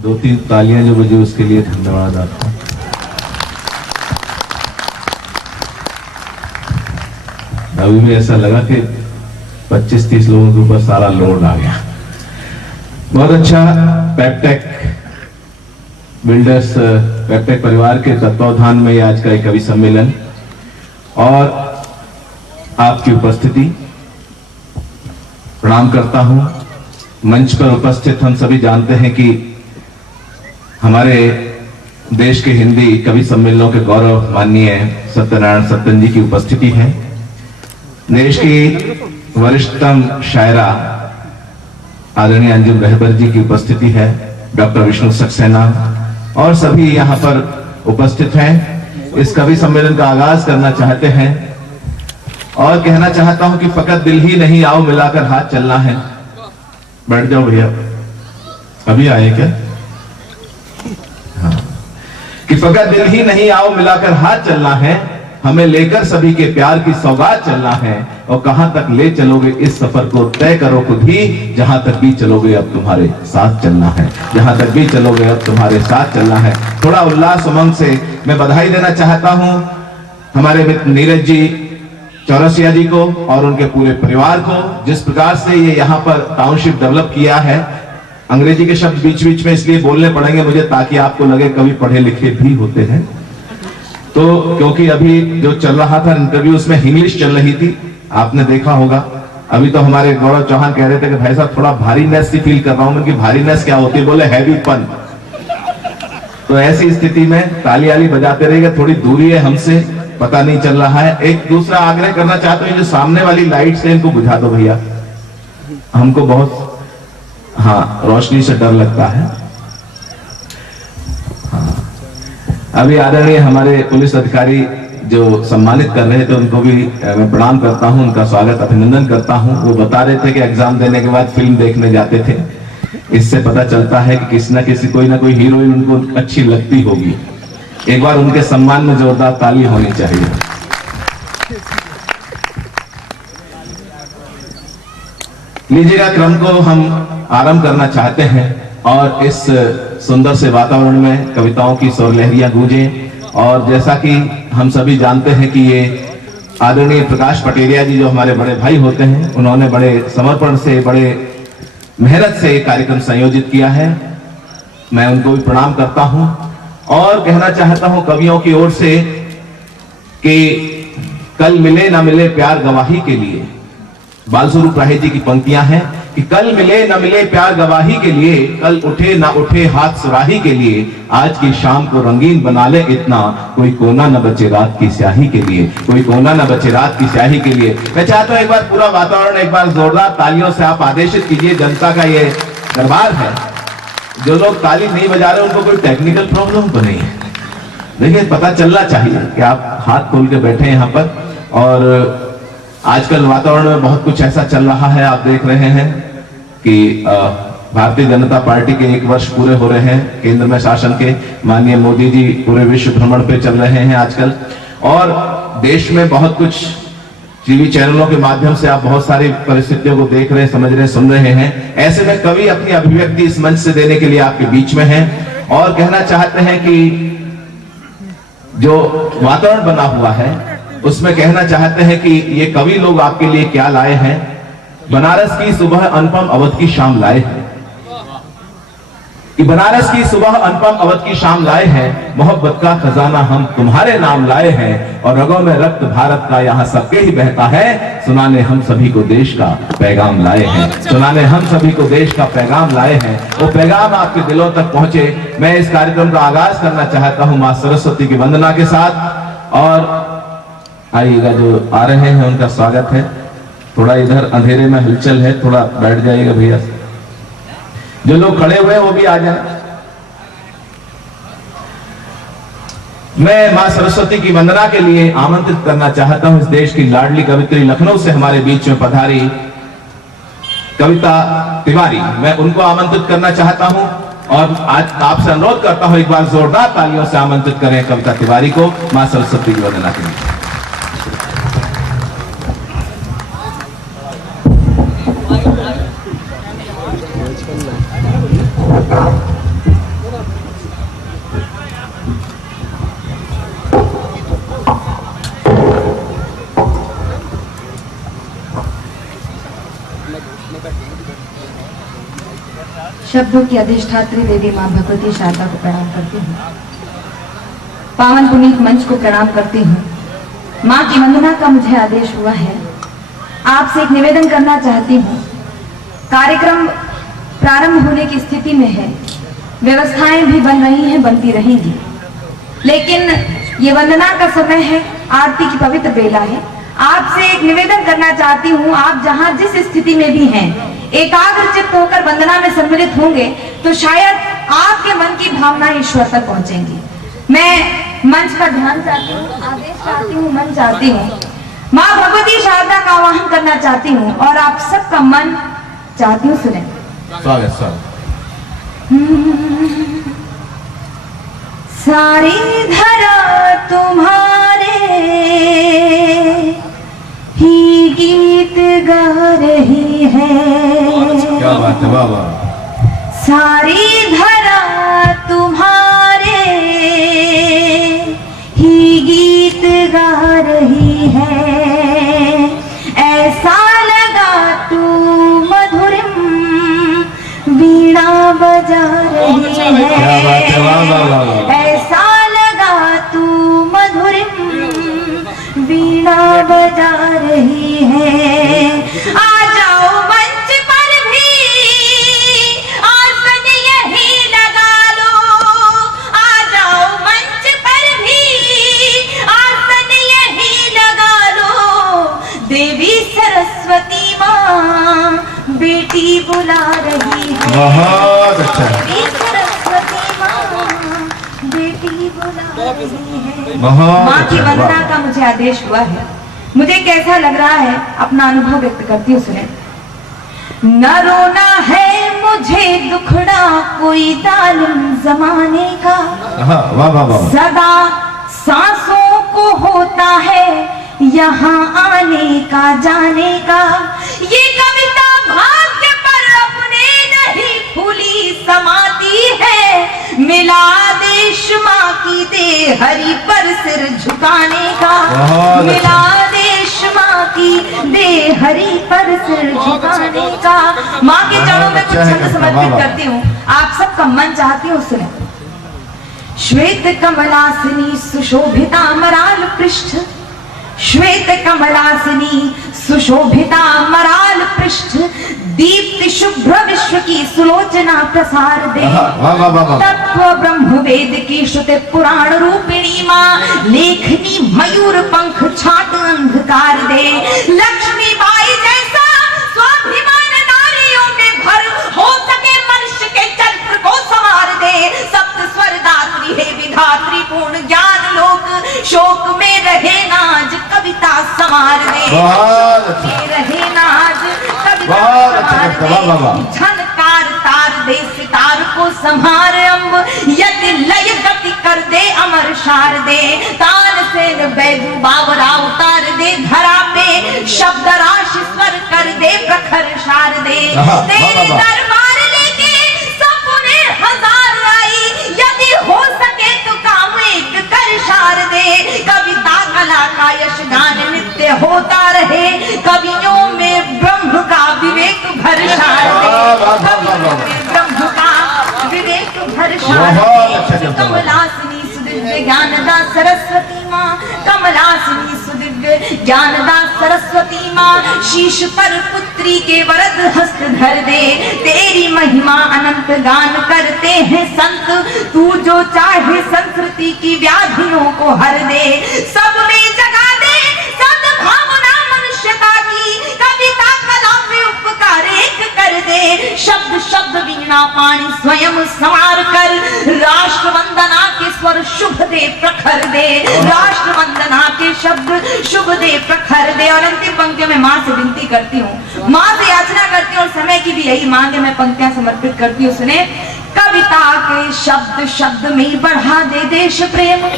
2-3 तालियां जो बजी उसके लिए धन्यवाद आपका। अभी भी ऐसा लगा कि 25-30 लोगों के ऊपर सारा लोड आ गया। बहुत अच्छा। पेप्टेक बिल्डर्स, पेप्टेक परिवार के तत्वावधान में ये आज का एक कवि सम्मेलन और आपकी उपस्थिति, प्रणाम करता हूं। मंच पर उपस्थित हम सभी जानते हैं कि हमारे देश के हिंदी कवि सम्मेलनों के गौरव माननीय सत्यनारायण सत्तन जी की उपस्थिति है। देश की वरिष्ठतम शायरा आदरणीय अंजुम रहबर जी की उपस्थिति है, डॉक्टर विष्णु सक्सेना और सभी यहां पर उपस्थित हैं। इस कवि सम्मेलन का आगाज करना चाहते हैं और कहना चाहता हूं कि फकत दिल ही नहीं, आओ मिलाकर हाथ चलना है। बैठ जाओ भैया, अभी आए क्या? हाँ। कि फकत दिल ही नहीं, आओ मिलाकर हाथ चलना है, हमें लेकर सभी के प्यार की सौगात चलना है। और कहां तक ले चलोगे इस सफर को तय करो खुद ही, जहां तक भी चलोगे अब तुम्हारे साथ चलना है, जहां तक भी चलोगे अब तुम्हारे साथ चलना है। थोड़ा उल्लास उमंग से मैं बधाई देना चाहता हूं हमारे मित्र नीरज जी चौरसिया जी को और उनके पूरे परिवार को, जिस प्रकार से ये यहाँ पर टाउनशिप डेवलप किया है। अंग्रेजी के शब्द बीच बीच में इसलिए बोलने पड़ेंगे मुझे ताकि आपको लगे कभी पढ़े लिखे भी होते हैं, तो क्योंकि अभी जो चल रहा था इंटरव्यू उसमें इंग्लिश चल रही थी, आपने देखा होगा। अभी तो हमारे गौरव चौहान कह रहे थे कि भाई साहब थोड़ा भारीनेस सी फील कर रहा हूं। कि भारीनेस क्या होती है? बोले हैवीपन। तो ऐसी स्थिति में ताली आली बजाते रहेगा, थोड़ी दूरी है हमसे, पता नहीं चल रहा है। एक दूसरा आग्रह करना चाहते हैं, जो सामने वाली लाइट्स है इनको बुझा दो भैया, हमको बहुत रोशनी से डर लगता है। अभी आदरणीय हमारे पुलिस अधिकारी जो सम्मानित कर रहे थे उनको भी मैं प्रणाम करता हूं, उनका स्वागत अभिनंदन करता हूं। वो बता रहे थे कि एग्जाम देने के बाद फिल्म देखने जाते थे, इससे पता चलता है कि किसी ना किसी कोई ना कोई हीरोइन उनको अच्छी लगती होगी। एक बार उनके सम्मान में जोरदार ताली होनी चाहिए। लीजिएगा, क्रम को हम आरंभ करना चाहते हैं और इस सुंदर से वातावरण में कविताओं की स्वर-लहरियां गूंजें। और जैसा कि हम सभी जानते हैं कि ये आदरणीय प्रकाश पटेरिया जी जो हमारे बड़े भाई होते हैं, उन्होंने बड़े समर्पण से, बड़े मेहनत से कार्यक्रम संयोजित किया है। मैं उनको भी प्रणाम करता हूं और कहना चाहता हूं कवियों की ओर से कि कल मिले ना मिले प्यार गवाही के लिए, बालस्वरूप राय जी की पंक्तियां हैं कि कल मिले न मिले प्यार गवाही के लिए, कल उठे ना उठे हाथ सुराही के लिए, आज की शाम को रंगीन बना ले इतना, कोई कोना न बचे रात की स्याही के लिए, कोई कोना न बचे रात की स्याही के लिए। मैं चाहता हूं एक बार पूरा वातावरण एक बार जोरदार तालियों से आप आदेशित कीजिए। जनता का ये दरबार है, जो लोग ताली नहीं बजा रहे उनको कोई टेक्निकल प्रॉब्लम तो नहीं है। देखिए, पता चलना चाहिए कि आप हाथ खोल के बैठे यहाँ पर। और आजकल वातावरण में बहुत कुछ ऐसा चल रहा है, आप देख रहे हैं कि भारतीय जनता पार्टी के 1 वर्ष पूरे हो रहे हैं केंद्र में शासन के। माननीय मोदी जी पूरे विश्व भ्रमण पे चल रहे हैं आजकल, और देश में बहुत कुछ टीवी चैनलों के माध्यम से आप बहुत सारी परिस्थितियों को देख रहे, समझ रहे, सुन रहे हैं। ऐसे में कवि अपनी अभिव्यक्ति इस मंच से देने के लिए आपके बीच में है और कहना चाहते हैं कि जो वातावरण बना हुआ है उसमें कहना चाहते हैं कि ये कवि लोग आपके लिए क्या लाए हैं। बनारस की सुबह अनुपम अवध की शाम लाए हैं, कि बनारस की सुबह अनुपम अवध की शाम लाए हैं, मोहब्बत का खजाना हम तुम्हारे नाम लाए हैं, और रगों में रक्त भारत का यहाँ सबके ही बहता है, सुनाने हम सभी को देश का पैगाम लाए हैं, सुनाने हम सभी को देश का पैगाम लाए हैं। वो पैगाम आपके दिलों तक पहुंचे। मैं इस कार्यक्रम का आगाज करना चाहता हूं मां सरस्वती की वंदना के साथ, और आइएगा जो आ रहे हैं उनका स्वागत है। थोड़ा इधर अंधेरे में हलचल है, थोड़ा बैठ जाइएगा भैया। जो लोग खड़े हुए हैं वो भी आ जाए। मैं मां सरस्वती की वंदना के लिए आमंत्रित करना चाहता हूं इस देश की लाडली कवित्री, लखनऊ से हमारे बीच में पधारी कविता तिवारी, मैं उनको आमंत्रित करना चाहता हूं और आज आपसे अनुरोध करता हूं एक बार जोरदार तालियों से आमंत्रित करें कविता तिवारी को मां सरस्वती की वंदना के लिए। शब्दों की अधिष्ठात्री देवी मां भगवती शारदा को प्रणाम करती हूँ। पावन पुनीत मंच को प्रणाम करती हूँ। मां की वंदना का मुझे आदेश हुआ है। आपसे एक निवेदन करना चाहती हूँ। कार्यक्रम प्रारंभ होने की स्थिति में है, व्यवस्थाएं भी बन रही हैं, बनती रहेंगी, लेकिन ये वंदना का समय है, आरती की पवित्र बेला है। आपसे एक निवेदन करना चाहती हूँ, आप जहाँ जिस स्थिति में भी हैं, एकाग्र चित्त होकर वंदना में सम्मिलित होंगे तो शायद आपके मन की भावना ईश्वर तक पहुंचेंगी। मैं मंच का ध्यान चाहती हूँ, आदेश चाहती हूँ, मन चाहती हूँ, माँ भगवती शारदा का आवाहन करना चाहती हूँ और आप सबका मन चाहती हूँ सुने। सारी धरा तुम्हारे ही गीत गा रही है। क्या बात है, वाह वाह। सारी धरा तुम्हारे ही गीत गा रही है। ऐसा लगा तू मधुरिम वीणा बजा रही है। क्या बात है, वाह वाह वाह। ऐसा लगा तू मधुरिम वीणा बजा रही है। आ जाओ मंच पर भी, आसन यही लगा लो। आ जाओ मंच पर भी, आसन यही लगा लो। देवी सरस्वती माँ बेटी बुला रही है। बहुत अच्छा। देवी सरस्वती माँ बेटी बुला रही है। बहुत माँ की अच्छा, वंदना वाह। का मुझे आदेश हुआ है। मुझे कैसा लग रहा है अपना अनुभव व्यक्त करती हूँ, सुने। न रोना है मुझे दुखड़ा कोई तालिम जमाने का। वाह वाह वाह। सदा सांसों को होता है यहाँ आने का जाने का। ये कविता भाग्य पर अपने नहीं फूली समाती है। मिला देश माँ की दे हरि पर सिर झुकाने का। मिला देश माँ की दे हरि पर सिर झुकाने का। माँ के चरणों में कुछ छंद समर्पित करती हूँ, आप सबका मन चाहती हूँ सुने। श्वेत कमलासिनी सुशोभिता मराल पृष्ठ। श्वेत कमलासिनी सुशोभिता मराल पृष्ठ। दीप्ति शुभ्र विश्व की सुलोचना प्रसार दे। तत्व ब्रह्म वेद की श्रुति पुराण रूपिणी माँ लेखनी मयूर पंख छाट अंधकार दे। लक्ष्मी बाई जैसा स्वाभिमान नारियों में भर हो सके मनुष्य के चरित्र को संवार दे। सप्त स्वर दात्री है विधात्री पूर्ण ज्ञान लोक शोक में रहे नाज कविता संवार दे। रहे नाज कविता संवार दे। झनकार तार दे सितार को संहार अम्ब यदि लय गति कर दे अमर शार दे। तान से बैजू बावरा उतार दे धरा पे शब्द राशि स्वर कर दे प्रखर शार दे। तेरे दरबार लेके सपने हजार आई यदि हो सके तो काम एक कर शार दे। कविता कला का यश गान नित्य होता रहे। कवियों में ब्रह्म का विवेक भर शार दे। कवियों में ब्रह्म का विवेक भर शार दे। कमलासिनी सुदिव्य ज्ञानदा सरस्वती माँ। कमलासिनी सुदिव्य ज्ञानदा सरस्वती माँ। शीश पर पुत्री के वरद हस्त धर दे। तेरी महिमा अनंत गान करते हैं संत। तू जो चाहे संस्कृति की व्याधियों को हर दे। सब में जगा दे सद्भावना मनुष्यता की। कविता कला पे उपकार एक कर दे। शब्द शब्द वीणा पाणी स्वयं संवार कर। राष्ट्र वंदना के स्वर शुभ दे प्रखर दे। राष्ट्र वंदना के शब्द शुभ दे प्रखर दे। और अंतिम पंक्तियों में माँ से विनती करती हूँ, माँ से याचना करती हूँ और समय की भी यही मांग है। मैं पंक्तियां समर्पित करती हूँ, सुने। कविता के शब्द शब्द में बढ़ा दे देश प्रेम।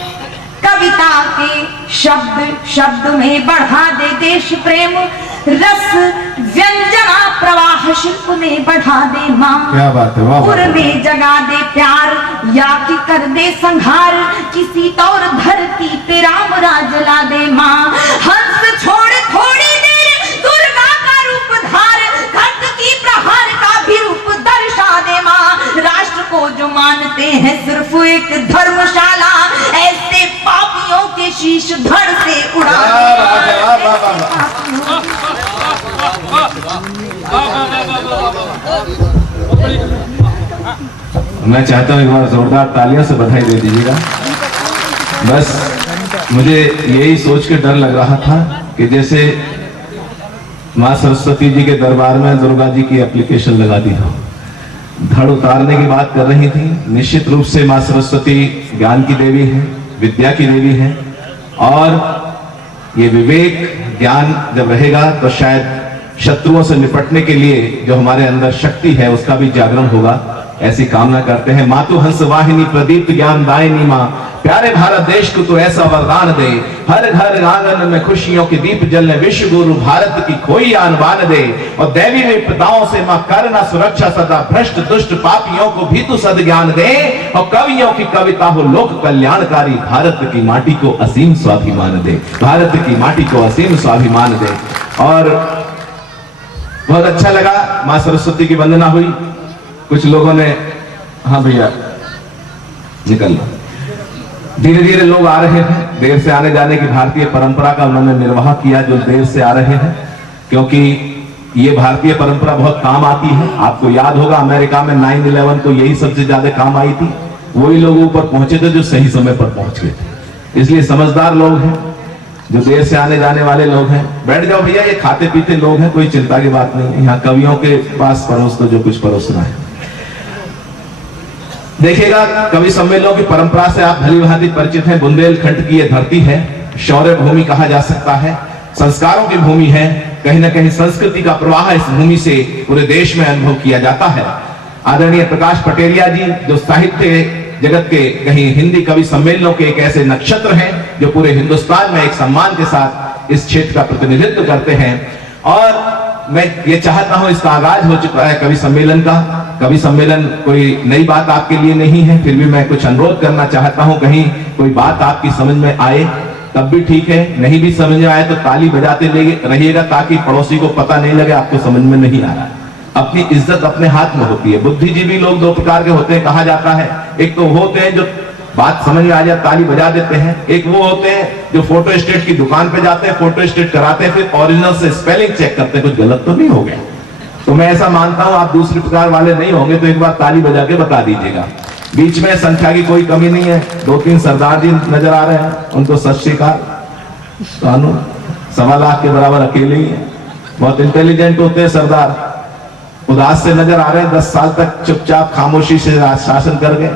कविता के शब्द शब्द में बढ़ा दे देश प्रेम। रस व्यंजना प्रवाह शिल्प में बढ़ा दे माँ। क्या बात है, वाह। उर में जगा दे प्यार या कि कर दे संहार। किसी तौर धरती पे राम राज ला दे माँ। हंस छोड़ थोड़ी देर दुर्गा का रूप धार। खड्ग की प्रहार का भी रूप दर्शा दे माँ। मानते हैं सिर्फ एक धर्मशाला, ऐसे पापियों के शीश धड़ से उड़ा मैं चाहता हूँ एक बार जोरदार तालियों से बधाई दे दीजिएगा। बस मुझे यही सोच के डर लग रहा था कि जैसे माँ सरस्वती जी के दरबार में दुर्गा जी की एप्लीकेशन लगा दी हो, धड़ उतारने की बात कर रही थी। निश्चित रूप से माँ सरस्वती ज्ञान की देवी है, विद्या की देवी है, और ये विवेक ज्ञान जब रहेगा तो शायद शत्रुओं से निपटने के लिए जो हमारे अंदर शक्ति है उसका भी जागरण होगा, ऐसी कामना करते हैं। मातु हंस वाहिनी प्रदीप्त ज्ञान दायिनी माँ, प्यारे भारत देश को तो ऐसा वरदान दे, हर घर आंगन में खुशियों के दीप जलने, विश्व गुरु भारत की खोई आन बान दे, और दैवी विपदाओं से माँ करना सुरक्षा सदा, भ्रष्ट दुष्ट पापियों को भी तू सद ज्ञान दे, और कवियों की कविता हो लोक कल्याणकारी, भारत की माटी को असीम स्वाभिमान दे, भारत की माटी को असीम स्वाभिमान दे। और बहुत अच्छा लगा, माँ सरस्वती की वंदना हुई। कुछ लोगों ने, हाँ भैया निकल लो, धीरे धीरे लोग आ रहे हैं। देर से आने जाने की भारतीय परंपरा का उन्होंने निर्वाह किया, जो देर से आ रहे हैं, क्योंकि ये भारतीय परंपरा बहुत काम आती है। आपको याद होगा अमेरिका में 9/11 तो यही सबसे ज्यादा काम आई थी, वही लोग ऊपर पहुंचे थे जो सही समय पर पहुंच गए थे। इसलिए समझदार लोग हैं, जो देर से आने जाने वाले लोग हैं, बैठ जाओ भैया, ये खाते पीते लोग हैं, कोई चिंता की बात नहीं। यहाँ कवियों के पास परोस तो जो कुछ परोसना है। देखिएगा, कवि सम्मेलनों की परंपरा से आप भली भांति परिचित हैं। बुंदेलखंड की ये धरती है, शौर्य भूमि कहा जा सकता है, संस्कारों की भूमि है। कहीं ना कहीं संस्कृति का प्रवाह इस भूमि से पूरे देश में अनुभव किया जाता है। आदरणीय प्रकाश पटेलिया जी, जो साहित्य जगत के कहीं हिंदी कवि सम्मेलनों के एक ऐसे नक्षत्र हैं जो पूरे हिंदुस्तान में एक सम्मान के साथ इस क्षेत्र का प्रतिनिधित्व करते हैं। और मैं ये चाहता हूं, इसका आगाज हो चुका है कवि सम्मेलन का। कवि सम्मेलन कोई नई बात आपके लिए नहीं है, फिर भी मैं कुछ अनुरोध करना चाहता हूं। कहीं कोई बात आपकी समझ में आए तब भी ठीक है, नहीं भी समझ में आए तो ताली बजाते रहिएगा, ताकि पड़ोसी को पता नहीं लगे आपको समझ में नहीं आ रहा। अपनी इज्जत अपने हाथ में होती है। बुद्धिजीवी लोग दो प्रकार के होते हैं, कहा जाता है। एक तो होते हैं जो बात समझ में आ जाए ताली बजा देते हैं, एक वो होते हैं जो फोटो स्टेट की दुकान पे जाते हैं, फोटो स्टेट कराते हैं, फिर ओरिजिनल से स्पेलिंग चेक करते हैं, कुछ गलत तो नहीं हो गया। तो मैं ऐसा मानता हूं आप दूसरे प्रकार वाले नहीं होंगे, तो एक बार ताली बजा के बता दीजिएगा। बीच में संख्या की कोई कमी नहीं है, 2-3 सरदार जी नजर आ रहे हैं, उनको सत श्री अकाल। 1.25 लाख के बराबर अकेले ही है, बहुत इंटेलिजेंट होते हैं सरदार। उदास से नजर आ रहे हैं, 10 साल तक चुपचाप खामोशी से शासन कर गए।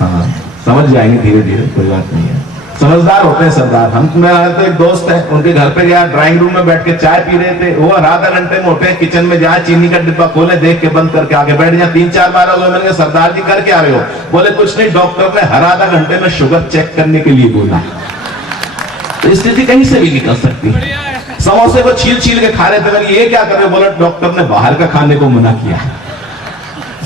हाँ, समझ जाएंगे धीरे धीरे, कोई बात नहीं है। समझदार होते हैं सरदार। हम मेरा तो एक दोस्त है, उनके घर पे गया, ड्राइंग रूम में बैठ के चाय पी रहे थे। वो आधा घंटे में उठे, किचन में जाए, चीनी का डिब्बा खोले, देख के बंद करके आगे बैठ जाए। 3-4 बार हो गए, मैंने कहा सरदार जी कर क्या रहे हो? बोले कुछ नहीं, डॉक्टर ने हर आधा घंटे में शुगर चेक करने के लिए बोला। तो स्थिति कहीं से भी निकल सकती है। समोसे को छील छील के खा रहे थे, मैंने ये क्या कर रहे हो? बोला डॉक्टर ने बाहर का खाने को मना किया।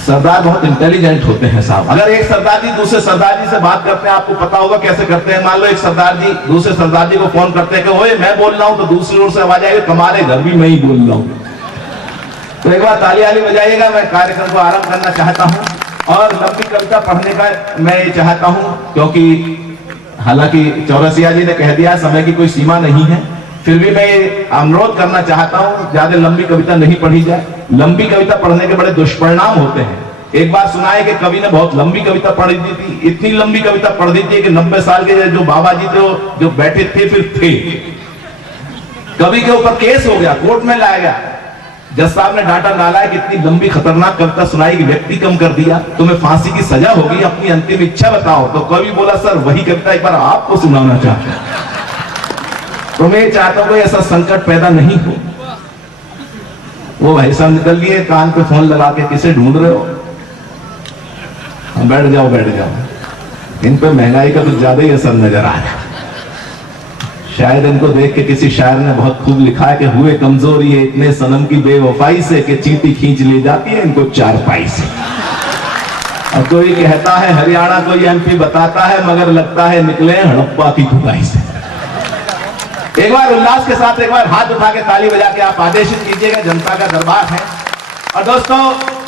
सरदार बहुत इंटेलिजेंट होते हैं साहब। अगर एक सरदार जी दूसरे सरदार जी से बात करते हैं, आपको पता होगा कैसे करते हैं। मान लो एक सरदार जी दूसरे सरदार जी को फोन करते हैं कि ओए मैं बोल रहा हूं, तो दूसरी ओर से आवाज आएगी तुम्हारे घर भी मैं ही बोल रहा हूं। तो एक बार ताली वाली बजाइएगा। मैं कार्यक्रम को आरंभ करना चाहता हूं, और लंबी कविता पढ़ने का मैं ये चाहता हूं, क्योंकि हालांकि चौरसिया जी ने कह दिया समय की कोई सीमा नहीं है, फिर भी मैं अनुरोध करना चाहता हूं ज्यादा लंबी कविता नहीं पढ़ी जाए। लंबी कविता पढ़ने के बड़े दुष्परिणाम होते हैं। एक बार सुना है कि कवि ने बहुत लंबी कविता पढ़ दी थी, इतनी लंबी कविता पढ़ दी थी कि 90 साल के जो बाबा जी थे जो बैठे थे फिर थे, कवि के ऊपर केस हो गया, कोर्ट में लाया गया। जज साहब ने डांटा, नालायक इतनी लंबी खतरनाक कविता सुनाई कि व्यक्ति कम कर दिया, तुम्हें फांसी की सजा होगी, अपनी अंतिम इच्छा बताओ। तो कवि बोला सर वही कविता एक बार आपको सुनाना चाहता हूं। तो मैं चाहता हूं कोई ऐसा संकट पैदा नहीं हो। वो भाई साहब निकल लिए, कान पे फोन लगा के किसे ढूंढ रहे हो? बैठ जाओ बैठ जाओ। इन पे महंगाई का कुछ ज्यादा ही असर नजर आ रहा है। शायद इनको देख के किसी शायर ने बहुत खूब लिखा है कि हुए कमजोर ये इतने सनम की बेवफाई से कि चींटी खींच ले जाती है इनको 4 पाई से। और कोई कहता है हरियाणा, कोई एमपी बताता है, मगर लगता है निकले हड़प्पा की खुदाई से। एक बार उल्लास के साथ एक बार हाथ उठा के ताली बजा के आप आदेशित कीजिएगा, जनता का दरबार है। और दोस्तों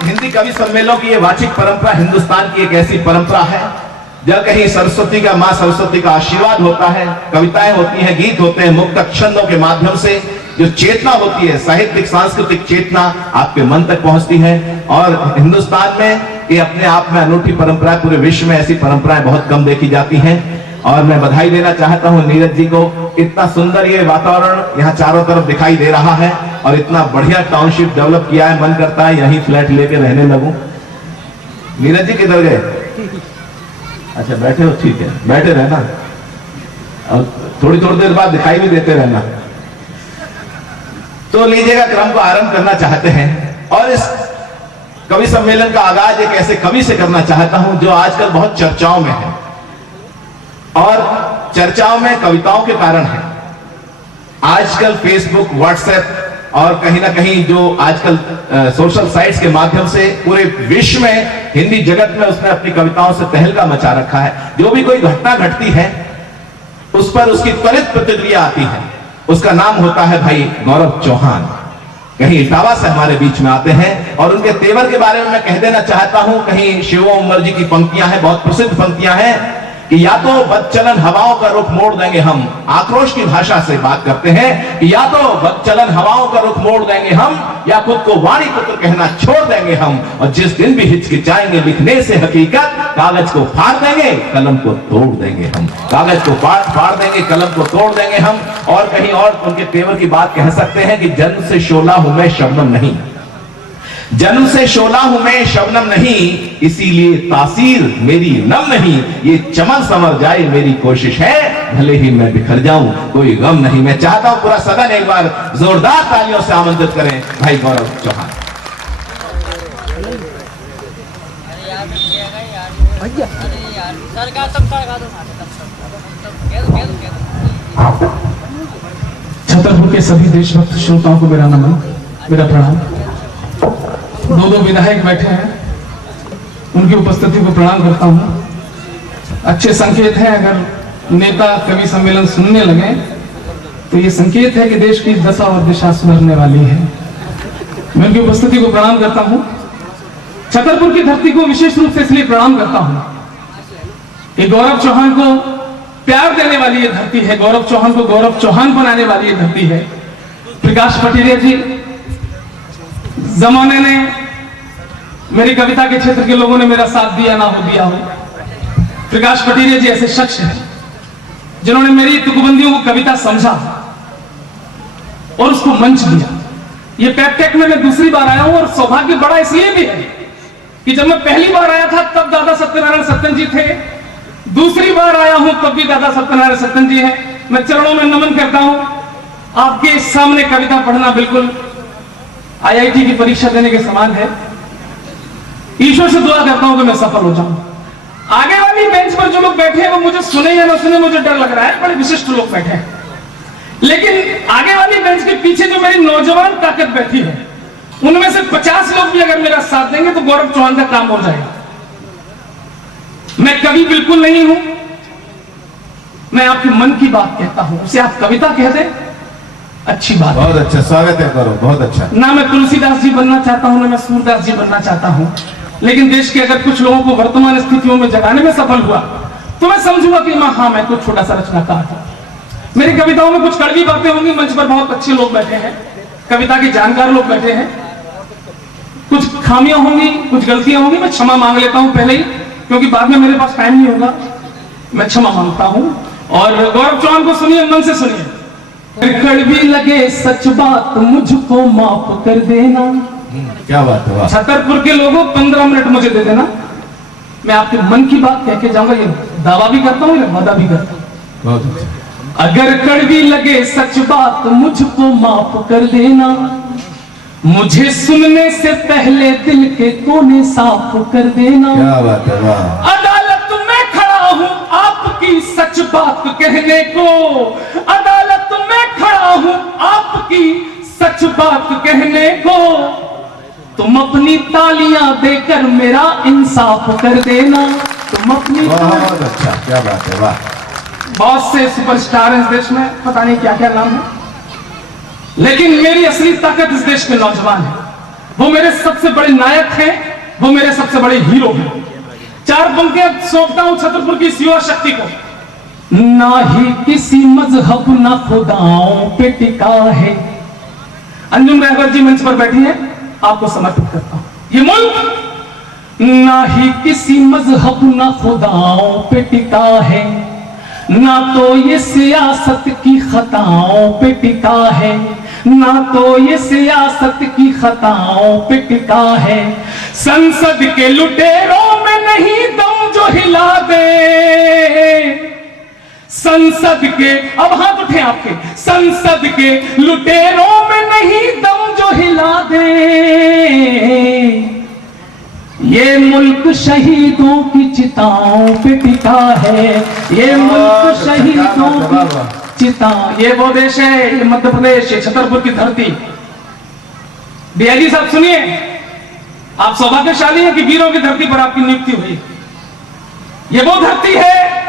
हिंदी कवि सम्मेलनों की ये वाचिक परंपरा हिंदुस्तान की एक ऐसी परंपरा है जब कहीं सरस्वती का, मां सरस्वती का आशीर्वाद होता है, कविताएं होती हैं, गीत होते हैं, मुक्त छंदों के माध्यम से जो चेतना होती है, साहित्यिक सांस्कृतिक चेतना आपके मन तक पहुंचती है। और हिंदुस्तान में ये अपने आप में अनूठी परंपरा, पूरे विश्व में ऐसी परंपराएं बहुत कम देखी जाती हैं। और मैं बधाई देना चाहता हूं नीरज जी को, इतना सुंदर ये वातावरण यहाँ चारों तरफ दिखाई दे रहा है और इतना बढ़िया टाउनशिप डेवलप किया है, मन करता है यहीं फ्लैट लेके रहने लगूं। नीरज जी किधर गए? अच्छा बैठे हो, ठीक है, बैठे रहना और थोड़ी थोड़ी देर बाद दिखाई भी देते रहना। तो लीजिएगा, क्रम को आरंभ करना चाहते हैं और इस कवि सम्मेलन का आगाज एक ऐसे कवि से करना चाहता हूं जो आजकल बहुत चर्चाओं में है और चर्चाओं में कविताओं के कारण है। आजकल फेसबुक, व्हाट्सएप और कहीं ना कहीं जो आजकल सोशल साइट्स के माध्यम से पूरे विश्व में, हिंदी जगत में उसने अपनी कविताओं से तहलका मचा रखा है। जो भी कोई घटना घटती है उस पर उसकी त्वरित प्रतिक्रिया आती है। उसका नाम होता है भाई गौरव चौहान। कहीं इटावा से हमारे बीच में आते हैं और उनके तेवर के बारे में मैं कह देना चाहता हूं। कहीं शिवम उमर जी की पंक्तियां हैं, बहुत प्रसिद्ध पंक्तियां हैं कि या तो बदचलन हवाओं का रुख मोड़ देंगे हम, आक्रोश की भाषा से बात करते हैं कि या तो बदचलन हवाओं का रुख मोड़ देंगे हम या खुद को वाणी पुत्र कहना छोड़ देंगे हम। और जिस दिन भी हिचकिचाएंगे लिखने से हकीकत, कागज को फाड़ देंगे, कलम को तोड़ देंगे हम। कागज को फाड़ देंगे, कलम को तोड़ देंगे हम। और कहीं और उनके तेवर की बात कह सकते हैं कि जन्म से शोला हूं मैं शबनम नहीं, जन्म से शोला हूं मैं शबनम नहीं, इसीलिए तासीर मेरी नम नहीं। ये चमन संवर जाए मेरी कोशिश है, भले ही मैं बिखर जाऊं कोई गम नहीं। मैं चाहता हूं पूरा सदन एक बार जोरदार तालियों से आमंत्रित करें भाई गौरव चौहान। छतरपुर के सभी देशभक्त श्रोताओं को मेरा नमन, मेरा प्रणाम। दो विधायक बैठे हैं, उनकी उपस्थिति को प्रणाम करता हूं। अच्छे संकेत है, अगर नेता कवि सम्मेलन सुनने लगे तो ये संकेत है कि देश की दशा और दिशा सुधरने वाली है। मैं उनकी उपस्थिति को प्रणाम करता हूं। छतरपुर की धरती को विशेष रूप से इसलिए प्रणाम करता हूं कि गौरव चौहान को प्यार देने वाली ये धरती है, गौरव चौहान को गौरव चौहान बनाने वाली ये धरती है। प्रकाश पटेरिया जी, जमाने ने, मेरी कविता के क्षेत्र के लोगों ने मेरा साथ दिया ना हो दिया हो, प्रकाश पटेरिया जी ऐसे शख्स हैं जिन्होंने मेरी तुकबंदियों को कविता समझा और उसको मंच दिया। ये पैपटेक में मैं दूसरी बार आया हूं और सौभाग्य बड़ा इसलिए भी है कि जब मैं पहली बार आया था तब दादा सत्यनारायण सत्यन जी थे, दूसरी बार आया हूं तब भी दादा सत्यनारायण सत्यन जी हैं। मैं चरणों में नमन करता हूं। आपके सामने कविता पढ़ना बिल्कुल IIT की परीक्षा देने के समान है। ईश्वर से दुआ करता हूं कि मैं सफल हो जाऊं। आगे वाली बेंच पर जो लोग बैठे हैं वो मुझे सुने या ना सुने मुझे डर लग रहा है, बड़े विशिष्ट लोग बैठे हैं। लेकिन आगे वाली बेंच के पीछे जो मेरी नौजवान ताकत बैठी है उनमें से 50 लोग भी अगर मेरा साथ देंगे तो गौरव चौहान का काम हो जाएगा। मैं कवि बिल्कुल नहीं हूं, मैं आपके मन की बात कहता हूं, उसे आप कविता कह दें, अच्छी बात। बहुत अच्छा, स्वागत है गौरव, बहुत अच्छा। ना मैं तुलसीदास जी बनना चाहता हूं, ना मैं सूरदास जी बनना चाहता हूं, लेकिन देश के अगर कुछ लोगों को वर्तमान स्थितियों में जगाने में सफल हुआ तो मैं समझूंगा कि हाँ, मैं कुछ छोटा सा रचनाकार था। मेरी कविताओं में कुछ कड़वी बातें होंगी, मंच पर बहुत अच्छे लोग बैठे हैं, कविता के जानकार लोग बैठे हैं, कुछ खामियां होंगी, कुछ गलतियां होंगी, मैं क्षमा मांग लेता हूं पहले ही, क्योंकि बाद में मेरे पास टाइम नहीं होगा। मैं क्षमा मांगता हूं और गौरव चौहान को सुनिए, मन से सुनिए। कड़वी लगे सच बात मुझको माफ कर देना। क्या बात है, छतरपुर के लोगों 15 मिनट मुझे दे देना, मैं आपके मन की बात कह के जाऊंगा। ये दावा भी करता हूँ, वादा भी करता हूँ। बहुत अच्छा। अगर कड़वी लगे सच बात मुझको माफ कर देना, मुझे सुनने से पहले दिल के कोने साफ कर देना। क्या बात है, वाह। अदालत में खड़ा हूँ आपकी सच बात कहने को, अदालत में खड़ा हूँ आपकी सच बात कहने को, तुम अपनी तालियां देकर मेरा इंसाफ कर देना। तुम अपनी, बहुत अच्छा, क्या बात है, वाह। बहुत से सुपरस्टार हैं इस देश में, पता नहीं क्या क्या नाम है, लेकिन मेरी असली ताकत इस देश के नौजवान है। वो मेरे सबसे बड़े नायक हैं, वो मेरे सबसे बड़े हीरो हैं। 4 पंक्तियां सौंपता हूं छतरपुर की इस युवा शक्ति को। ना ही किसी मजहब ना खुदाओं पे टिका है। अंजुम रहबर जी मंच पर बैठी हैं, आपको समर्पित करता हूं। ये मुल्क ना ही किसी मजहब ना खुदाओं पे टिका है, ना तो ये सियासत की खताओं पे टिका है, ना तो ये सियासत की खताओं पे टिका है। संसद के लुटेरों में नहीं दम जो हिला दे, संसद के, अब हाथ उठे आपके, संसद के लुटेरों में नहीं दम जो हिला दे। ये मुल्क शहीदों की चिताओं पे टिका है, ये मुल्क शहीदों की चिता। ये वो देश है, ये मध्य प्रदेश, ये छतरपुर की धरती। डीआईजी साहब सुनिए, आप सौभाग्यशाली हैं कि वीरों की धरती पर आपकी नियुक्ति हुई। ये वो धरती है,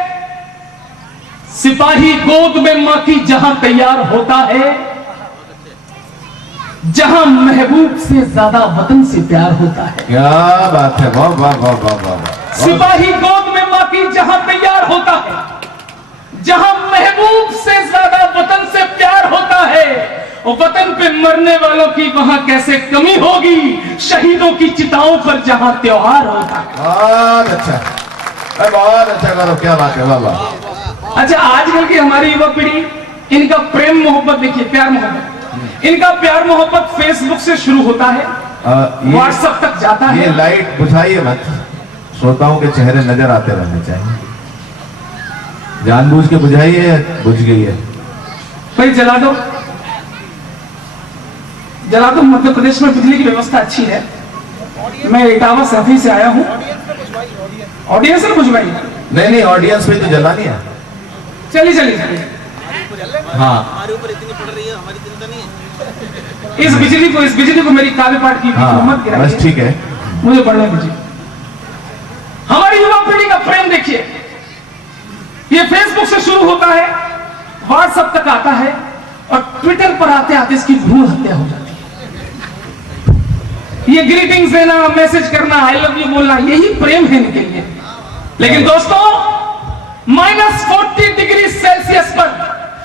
सिपाही गोद में मां की, जहां तैयार होता है, जहां महबूब से ज्यादा वतन से प्यार होता है। क्या बात है, वाह वाह वाह वाह वाह। सिपाही गोद में मां की, जहां तैयार होता है, जहां महबूब से ज्यादा वतन से प्यार होता है, और वतन पे मरने वालों की वहां कैसे कमी होगी, शहीदों की चिताओं पर जहां त्योहार होता है। बहुत अच्छा, बहुत अच्छा करो, क्या बात है, वाह वाह। अच्छा, आजकल की हमारी युवा पीढ़ी, इनका प्रेम मोहब्बत देखिए, प्यार मोहब्बत, इनका प्यार मोहब्बत फेसबुक से शुरू होता है, व्हाट्सएप तक जाता है। ये लाइट बुझाइए मत, श्रोताओं के चेहरे नजर आते रहने चाहिए। जानबूझ के बुझाइए, बुझ गई है भाई, जला दो, जला दो। मध्य प्रदेश में बिजली की व्यवस्था अच्छी है। मैं इटावा सैफी से आया हूं। ऑडियंस ने बुझवाई? नहीं नहीं, ऑडियंस में तो जलानी है। चलिए चलिए चलिए। हाँ, हमारे ऊपर इतनी पड़ रही है, हमारी चिंता नहीं है। इस बिजली को मेरी काव्य पाठ की मत गिराइए। बस ठीक है, मुझे पढ़ने दीजिए। हमारी युवा पीढ़ी का प्रेम देखिए, ये फेसबुक से शुरू होता है, व्हाट्सएप तक आता है, और ट्विटर पर आते आते इसकी भ्रूण हत्या हो जाती है। ये ग्रीटिंग्स देना, मैसेज करना, आई लव यू बोलना, यही प्रेम है इनके लिए। लेकिन दोस्तों, -40 डिग्री सेल्सियस पर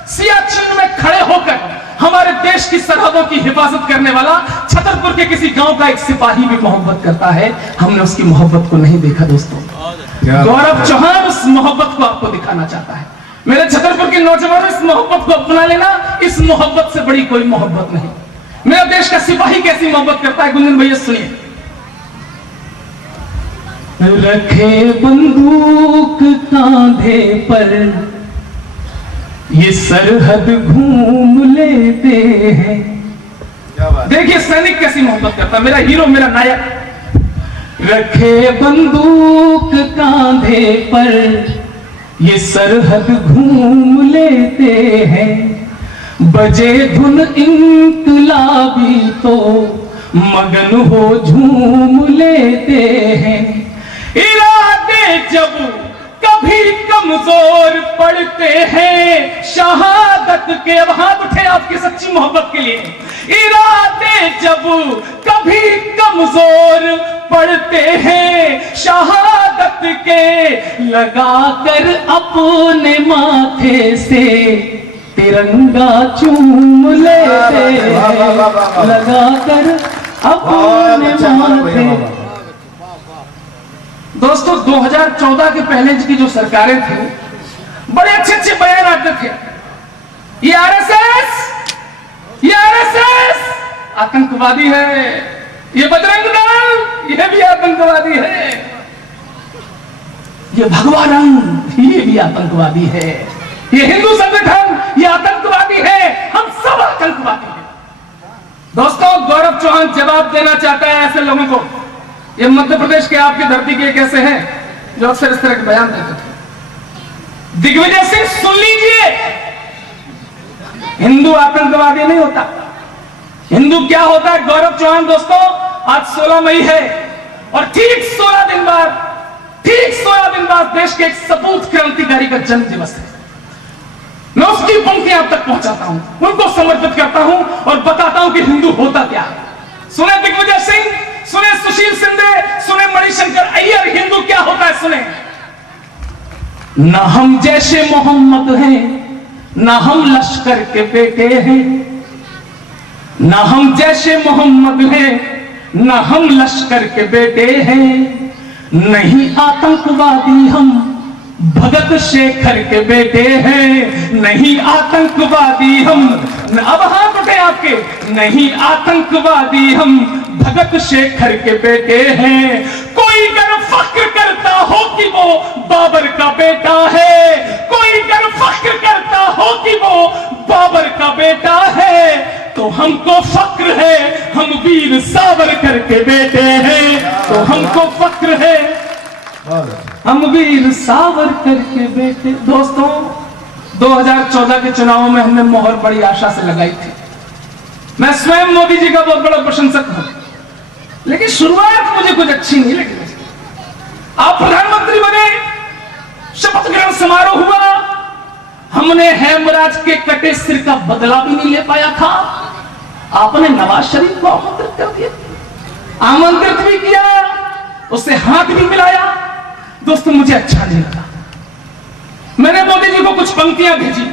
सियाचिन में खड़े होकर हमारे देश की सरहदों की हिफाजत करने वाला छतरपुर के किसी गांव का एक सिपाही भी मोहब्बत करता है। हमने उसकी मोहब्बत को नहीं देखा दोस्तों। गौरव चौहान उस मोहब्बत को आपको दिखाना चाहता है। मेरे छतरपुर के नौजवानों, इस मोहब्बत को अपना लेना। इस मोहब्बत से बड़ी कोई मोहब्बत नहीं। मेरा देश का सिपाही कैसी मोहब्बत करता है, गुंजन भैया सुनिए। रखे बंदूक कांधे पर, ये सरहद घूम लेते हैं। देखिए सैनिक कैसी मोहब्बत करता है, मेरा हीरो, मेरा नायक। रखे बंदूक कांधे पर, ये सरहद घूम लेते हैं। बजे धुन इंकलाबी तो मगन हो झूम लेते हैं। इरादे जब कभी कमजोर पड़ते हैं, शहादत के, अब हाथ उठे आपकी सच्ची मोहब्बत के लिए। इरादे जब कभी कमजोर पड़ते हैं, शहादत के लगाकर अपने माथे से तिरंगा चूम लेते हैं। लगाकर अपने माथे। दोस्तों, 2014 के पहले की जो सरकारें थी, बड़े अच्छे अच्छे बयान आते थे। ये आरएसएस आतंकवादी है, ये बजरंग दल ये भी आतंकवादी है, ये भगवा रंग ये भी आतंकवादी है, ये हिंदू संगठन ये आतंकवादी है, हम सब आतंकवादी हैं। दोस्तों, गौरव चौहान जवाब देना चाहता है ऐसे लोगों को। ये मध्य प्रदेश के, आपकी धरती के एक ऐसे हैं जो अक्सर इस तरह के बयान देते थे। दिग्विजय सिंह, सुन लीजिए, हिंदू आतंकवादी नहीं होता। हिंदू क्या होता है? गौरव चौहान दोस्तों, आज 16 मई है और ठीक 16 दिन बाद देश के एक सपूत क्रांतिकारी का जन्म दिवस है। मैं उसकी पंक्तियां आप तक पहुंचाता हूं, उनको समर्पित करता हूं और बताता हूं कि हिंदू होता क्या है। सुने दिग्विजय सिंह, सुने सुशील शिंदे, सुने मणिशंकर अय्यर। हिंदू क्या होता है सुने। ना हम जैसे मोहम्मद हैं, ना हम लश्कर के बेटे हैं। ना हम जैसे मोहम्मद हैं, ना हम लश्कर के बेटे हैं। नहीं आतंकवादी हम भगत शेखर के बेटे हैं। नहीं आतंकवादी हम, अब हाथ उठे आपके, नहीं आतंकवादी हम भगत शेखर के बेटे हैं। कोई अगर फख्र करता हो कि वो बाबर का बेटा है, कोई अगर फख्र करता हो कि वो बाबर का बेटा है, तो हमको फख्र है हम वीर सावरकर के बेटे हैं। तो हमको फख्र है हम वीर सावरकर के बेटे। दोस्तों 2014 के चुनाव में हमने मोहर बड़ी आशा से लगाई थी। मैं स्वयं मोदी जी का बहुत बड़ा प्रशंसक हूं, लेकिन शुरुआत मुझे कुछ अच्छी नहीं लगी। आप प्रधानमंत्री बने, शपथ ग्रहण समारोह हुआ, हमने हेमराज के कटे सिर का बदला भी नहीं ले पाया था। आपने नवाज शरीफ को आमंत्रित कर दिया, आमंत्रित भी किया, उससे हाथ भी मिलाया। दोस्तों मुझे अच्छा नहीं लगा। मैंने मोदी जी को कुछ पंक्तियां भेजी।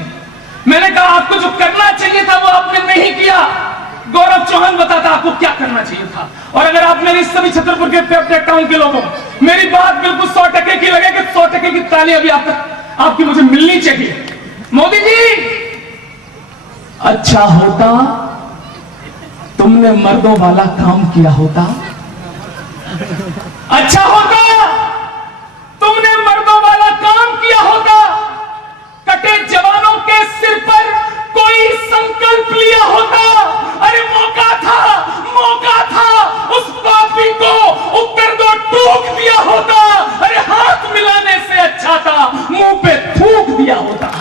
मैंने कहा आपको जो करना चाहिए था वो आपने नहीं किया। गौरव चौहान बताता आपको क्या करना चाहिए था। और अगर आप मेरी सभी छतरपुर के टाउन के लोगों, मेरी बात बिल्कुल 100% की लगे कि 100% की तालियां भी आपकी मुझे मिलनी चाहिए। मोदी जी, अच्छा होता तुमने मर्दों वाला काम किया होता। अच्छा होता तुमने मर्दों वाला काम किया होता। कटे जवानों के सिर पर कोई संकल्प लिया होता। अरे मौका था उस पापी को उत्तर दो टूक दिया होता। अरे हाथ मिलाने से अच्छा था मुंह पे थूक दिया होता।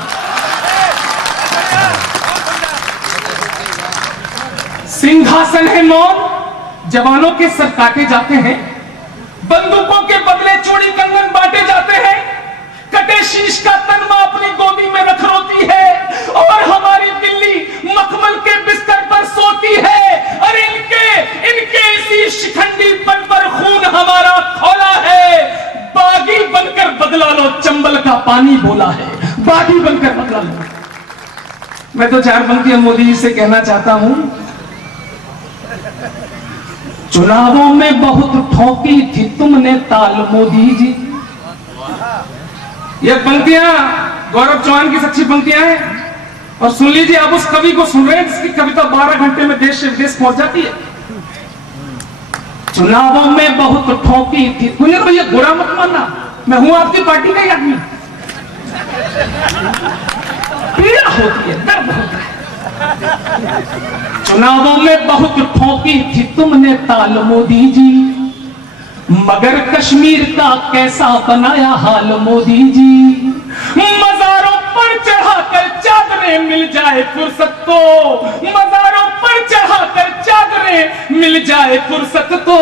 सिंहासन है मौन, जवानों के सर काटे जाते हैं, बंदूकों के बदले चूड़ी कंगन बांटे जाते हैं, कटे शीश का तनमा अपनी गोदी में रख रोती है, और हमारी दिल्ली मखमल के बिस्तर पर सोती है। अरे इनके इसी शिखंडीपन पर खून हमारा खौला है। बागी बनकर बदला लो, चंबल का पानी बोला है। बागी बनकर बदला लो। मैं तो 4 पंक्तियां मोदी जी से कहना चाहता हूं। चुनावों में बहुत ठोकी थी तुमने ताल मोदी जी। ये पंक्तियां गौरव चौहान की सच्ची पंक्तियां हैं। और सुन लीजिए, आप उस कवि को सुन रहे हैं जिसकी कविता 12 घंटे में देश से विदेश पहुंच जाती है। चुनावों में बहुत ठोकी थी। कुंजर भैया बुरा मत मानना, मैं हूं आपकी पार्टी का ही आदमी। पीड़ा होती है, दर्द होता है। चुनावों में बहुत ठोकी थी तुमने ताल मोदी जी, मगर कश्मीर का कैसा बनाया हाल मोदी जी। मजारों पर चढ़ाकर चादरें मिल जाए फुर्सत को, मजारों पर चढ़ाकर चादरें मिल जाए फुर्सत को।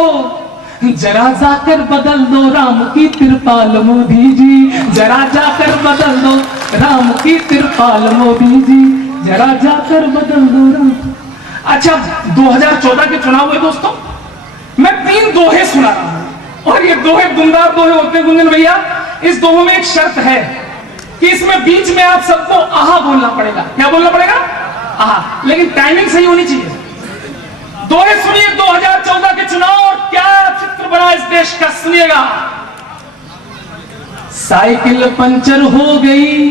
जरा जाकर बदल दो राम की तिरपाल मोदी जी, जरा जाकर बदल दो राम की तिरपाल मोदी जी, जरा जाकर बदल दो राम। अच्छा, 2014 के चुनाव हुए दोस्तों, मैं 3 दोहे सुना रहा हूं, और ये दोहे दुमदार दोहे होते हैं गुंजन भैया। इस दोहे में एक शर्त है कि इसमें बीच में आप सबको आहा बोलना पड़ेगा। क्या बोलना पड़ेगा? आहा, लेकिन टाइमिंग सही होनी चाहिए। दोहे सुनिए 2014 के चुनाव, और क्या चित्र बना इस देश का, सुनिएगा। साइकिल पंचर हो गई,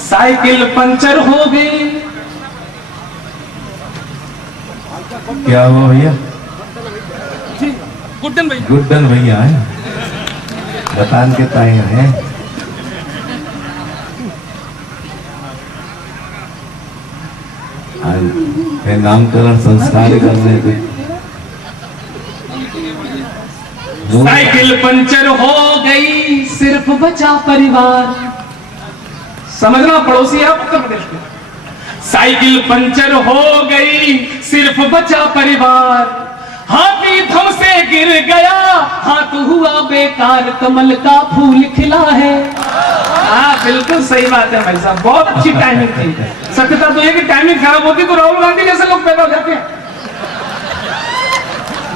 साइकिल पंचर हो गई। क्या हुआ भैया? गुड्डन भैया, गुड्डन भैया है, बतान के ताए हैं। नामकरण संस्कार करने थे। साइकिल पंचर हो गई, सिर्फ बचा परिवार। समझना पड़ोसी है उत्तर प्रदेश में। साइकिल पंचर हो गई, सिर्फ बचा परिवार। हाथी धम से गिर गया, हाथ हुआ बेकार, कमल का फूल खिला है। हाँ, बिल्कुल सही बात है भाई साहब, बहुत अच्छी टाइमिंग थी। सत्यता तो ये कि टाइमिंग खराब होती तो राहुल गांधी जैसे लोग पैदा हो जाते हैं।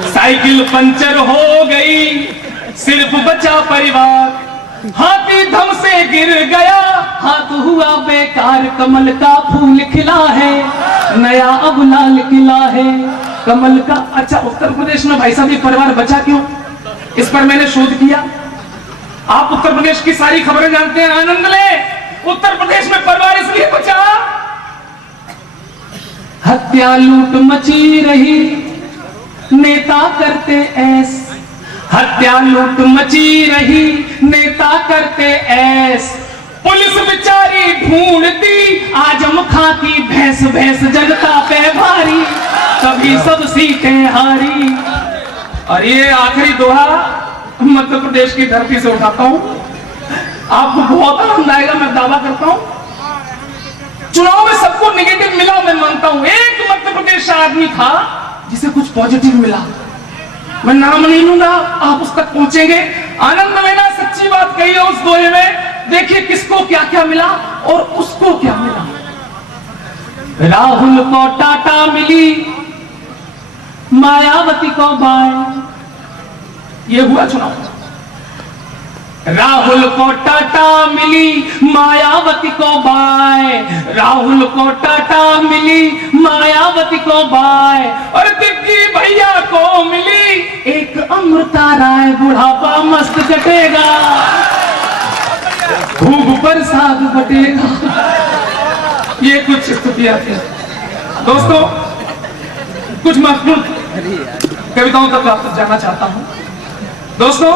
साइकिल पंचर हो गई, सिर्फ बचा परिवार, हाथी धम से गिर गया, हाथ हुआ बेकार, कमल का फूल खिला है, नया अब लाल किला है कमल का। अच्छा, उत्तर प्रदेश में भाई साहब ये परिवार बचा क्यों, इस पर मैंने शोध किया। आप उत्तर प्रदेश की सारी खबरें जानते हैं, आनंद ले। उत्तर प्रदेश में परिवार इसलिए बचा, हत्या लूट मची रही, नेता करते ऐस, हत्या लूट मची रही, नेता करते ऐस, पुलिस बेचारी ढूंढती आजम खां की भैंस, भैंस जनता पे भारी, कभी सब सीटें हारी। और ये आखिरी दोहा मध्य प्रदेश की धरती से उठाता हूं, आपको बहुत आनंद आएगा, मैं दावा करता हूं। चुनाव में सबको नेगेटिव मिला, मैं मानता हूं, एक मध्य प्रदेश आदमी था जिसे कुछ पॉजिटिव मिला, मैं नाम नहीं लूंगा, आप उस तक पहुंचेंगे। आनंद मैंने सच्ची बात कही है उस दोहे में, देखिए किसको क्या क्या मिला और उसको क्या मिला। राहुल को टाटा मिली, मायावती को बाय, ये हुआ चुनाव। राहुल को टाटा मिली, मायावती को बाय, राहुल को टाटा मिली, मायावती को बाय, और दिग्गी भैया को मिली एक अमृता राय, बुढ़ापा मस्त कटेगा, खूब बरसात बटेगा। ये कुछ स्थितियां थी दोस्तों। कुछ महत्वपूर्ण कविताओं तक आप जाना चाहता हूं दोस्तों।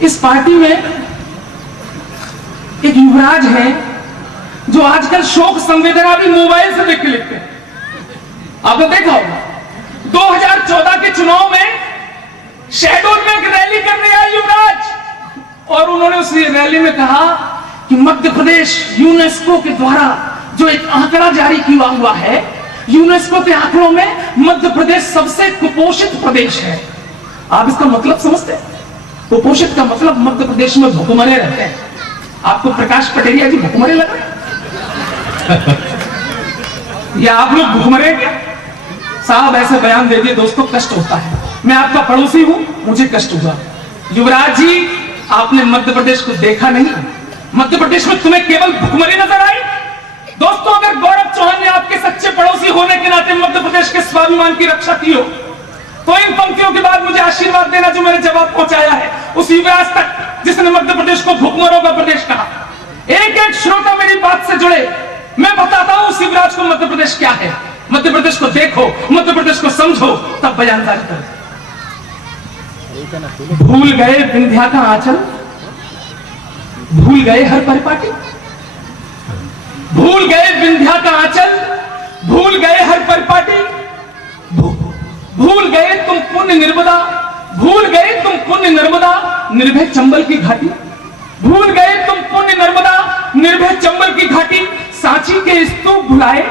इस पार्टी में एक युवराज है जो आजकल शोक संवेदना भी मोबाइल से देख के लिखते हैं। आपने देखा होगा 2014 के चुनाव में शहडोल में एक रैली करने आए युवराज, और उन्होंने उस रैली में कहा कि मध्य प्रदेश यूनेस्को के द्वारा जो एक आंकड़ा जारी किया हुआ है, यूनेस्को के आंकड़ों में मध्य प्रदेश सबसे कुपोषित प्रदेश है। आप इसका मतलब समझते हैं? कुपोषित का मतलब मध्य प्रदेश में भुखमरे रहते हैं। आपको प्रकाश पटेरिया जी भुखमरे लग रहे हैं या आप लोग भुखमरे क्या? साहब ऐसे बयान दे दिए दोस्तों, कष्ट होता है। मैं आपका पड़ोसी हूं, मुझे कष्ट हुआ। युवराज जी, आपने मध्य प्रदेश को देखा नहीं, मध्य प्रदेश में तुम्हें केवल भुखमरी नजर आई। दोस्तों, अगर गौरव चौहान ने आपके सच्चे पड़ोसी होने के नाते मध्य प्रदेश के स्वाभिमान की रक्षा की हो, तो इन पंक्तियों के बाद मुझे आशीर्वाद देना जो मैंने जवाब पहुंचाया है उस युवराज तक जिसने मध्य प्रदेश को भुखमरों का प्रदेश कहा। एक एक श्रोता मेरी बात से जुड़े, मैं बताता हूं उस युवराज को मध्य प्रदेश क्या है। मध्य प्रदेश को देखो, मध्य प्रदेश को समझो, तब बयानबाजी करो। भूल गए विंध्या का आंचल, भूल गए हर परिपाटी, भूल गए विंध्या का आंचल, भूल गए हर परिपाटी, भूल गए तुम पुण्य नर्मदा, भूल गए तुम पुण्य नर्मदा, निर्भय चंबल की घाटी, भूल गए तुम पुण्य नर्मदा, निर्भय चंबल की घाटी, सांची के स्तूप भुलाए,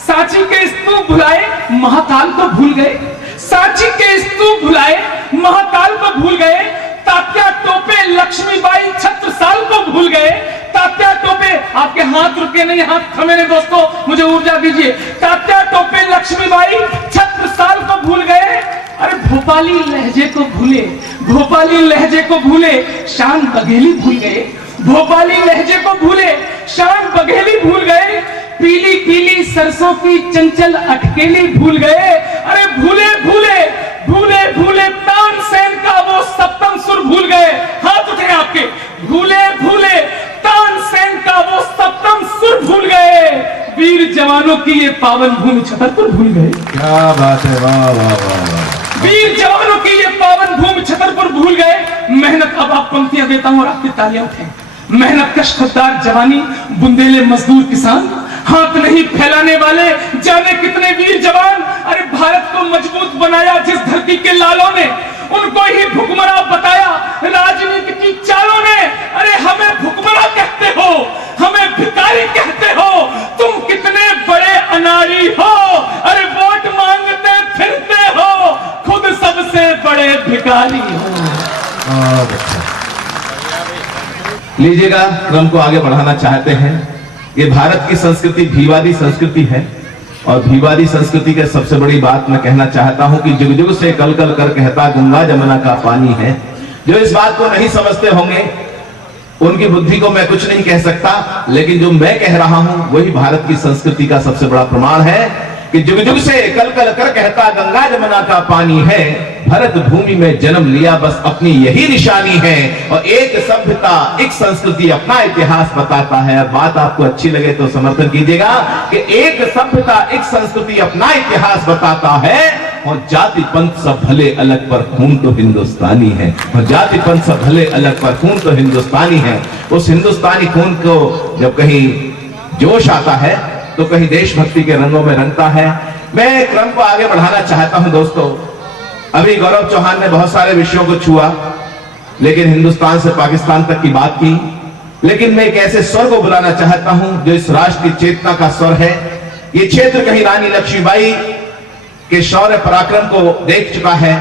सांची के स्तूप भुलाए, महाकाल को भूल गए, सांची के स्तूप भुलाए, महाकाल को भूल गए, तात्या टोपे लक्ष्मीबाई छत्रसाल को भूल गए, तात्या टोपे, आपके हाथ रुके नहीं, हाथ थमे नहीं दोस्तों, मुझे ऊर्जा दीजिए। तात्या टोपे लक्ष्मीबाई छत्रसाल को भूल गए। अरे भोपाली लहजे को भूले, भोपाली लहजे को भूले, शान बघेली भूल गए, भोपाली लहजे को भूले, शान बघेली भूल गए, पीली पीली सरसों की चंचल अटकेली भूल गए। अरे भूले भूले भूले भूले तानसेन का वो सप्तम सुर भूल गए। हाथ उठे आपके, भूले भूले तानसेन का वो सप्तम सुर भूल गए, वीर जवानों की ये पावन भूमि छतरपुर भूल गए। क्या बात है, वाह वाह वाह। वीर जवानों की ये पावन भूमि छतरपुर भूल गए। मेहनत, अब आप पंक्तियां देता हूं और आपकी तालियां उठें। मेहनत कश खुददार जवानी, बुंदेले मजदूर किसान, हाथ नहीं फैलाने वाले जाने कितने वीर जवान। अरे भारत को मजबूत बनाया जिस धरती के लालों ने, उनको ही भुखमरा बताया राजनीति की चालों ने। अरे हमें भुखमरा कहते हो, हमें भिखारी कहते हो, तुम कितने बड़े अनाड़ी हो। अरे वोट मांगते फिरते हो, खुद सबसे बड़े भिखारी हो। लीजिएगा, क्रम को आगे बढ़ाना चाहते हैं। ये भारत की संस्कृति भीवादी संस्कृति है। और भीवादी संस्कृति के सबसे बड़ी बात मैं कहना चाहता हूं कि जुग जुग से कल कल कर कहता गंगा जमुना का पानी है। जो इस बात को नहीं समझते होंगे उनकी बुद्धि को मैं कुछ नहीं कह सकता, लेकिन जो मैं कह रहा हूं वही भारत की संस्कृति का सबसे बड़ा प्रमाण है कि जुग जुग से कल कल कर कहता गंगा जमुना का पानी है। भरत भूमि में जन्म लिया बस अपनी यही निशानी है। और एक सभ्यता एक संस्कृति अपना इतिहास बताता है। और बात आपको अच्छी लगे तो समर्थन कीजिएगा कि एक सभ्यता एक संस्कृति अपना इतिहास बताता है। और जाति पंथ सब भले अलग पर खून तो हिंदुस्तानी है। और जाति पंथ सब भले अलग पर खून तो हिंदुस्तानी है। उस हिंदुस्तानी खून को जब कहीं जोश आता है तो कहीं देशभक्ति के रंगों में रंगता है। मैं क्रम को आगे बढ़ाना चाहता हूं दोस्तों। अभी गौरव चौहान ने बहुत सारे विषयों को छुआ, लेकिन हिंदुस्तान से पाकिस्तान तक की बात की। लेकिन मैं एक ऐसे स्वर को बुलाना चाहता हूं जो इस राष्ट्र की चेतना का स्वर है। ये क्षेत्र कहीं रानी लक्ष्मीबाई के शौर्य पराक्रम को देख चुका है।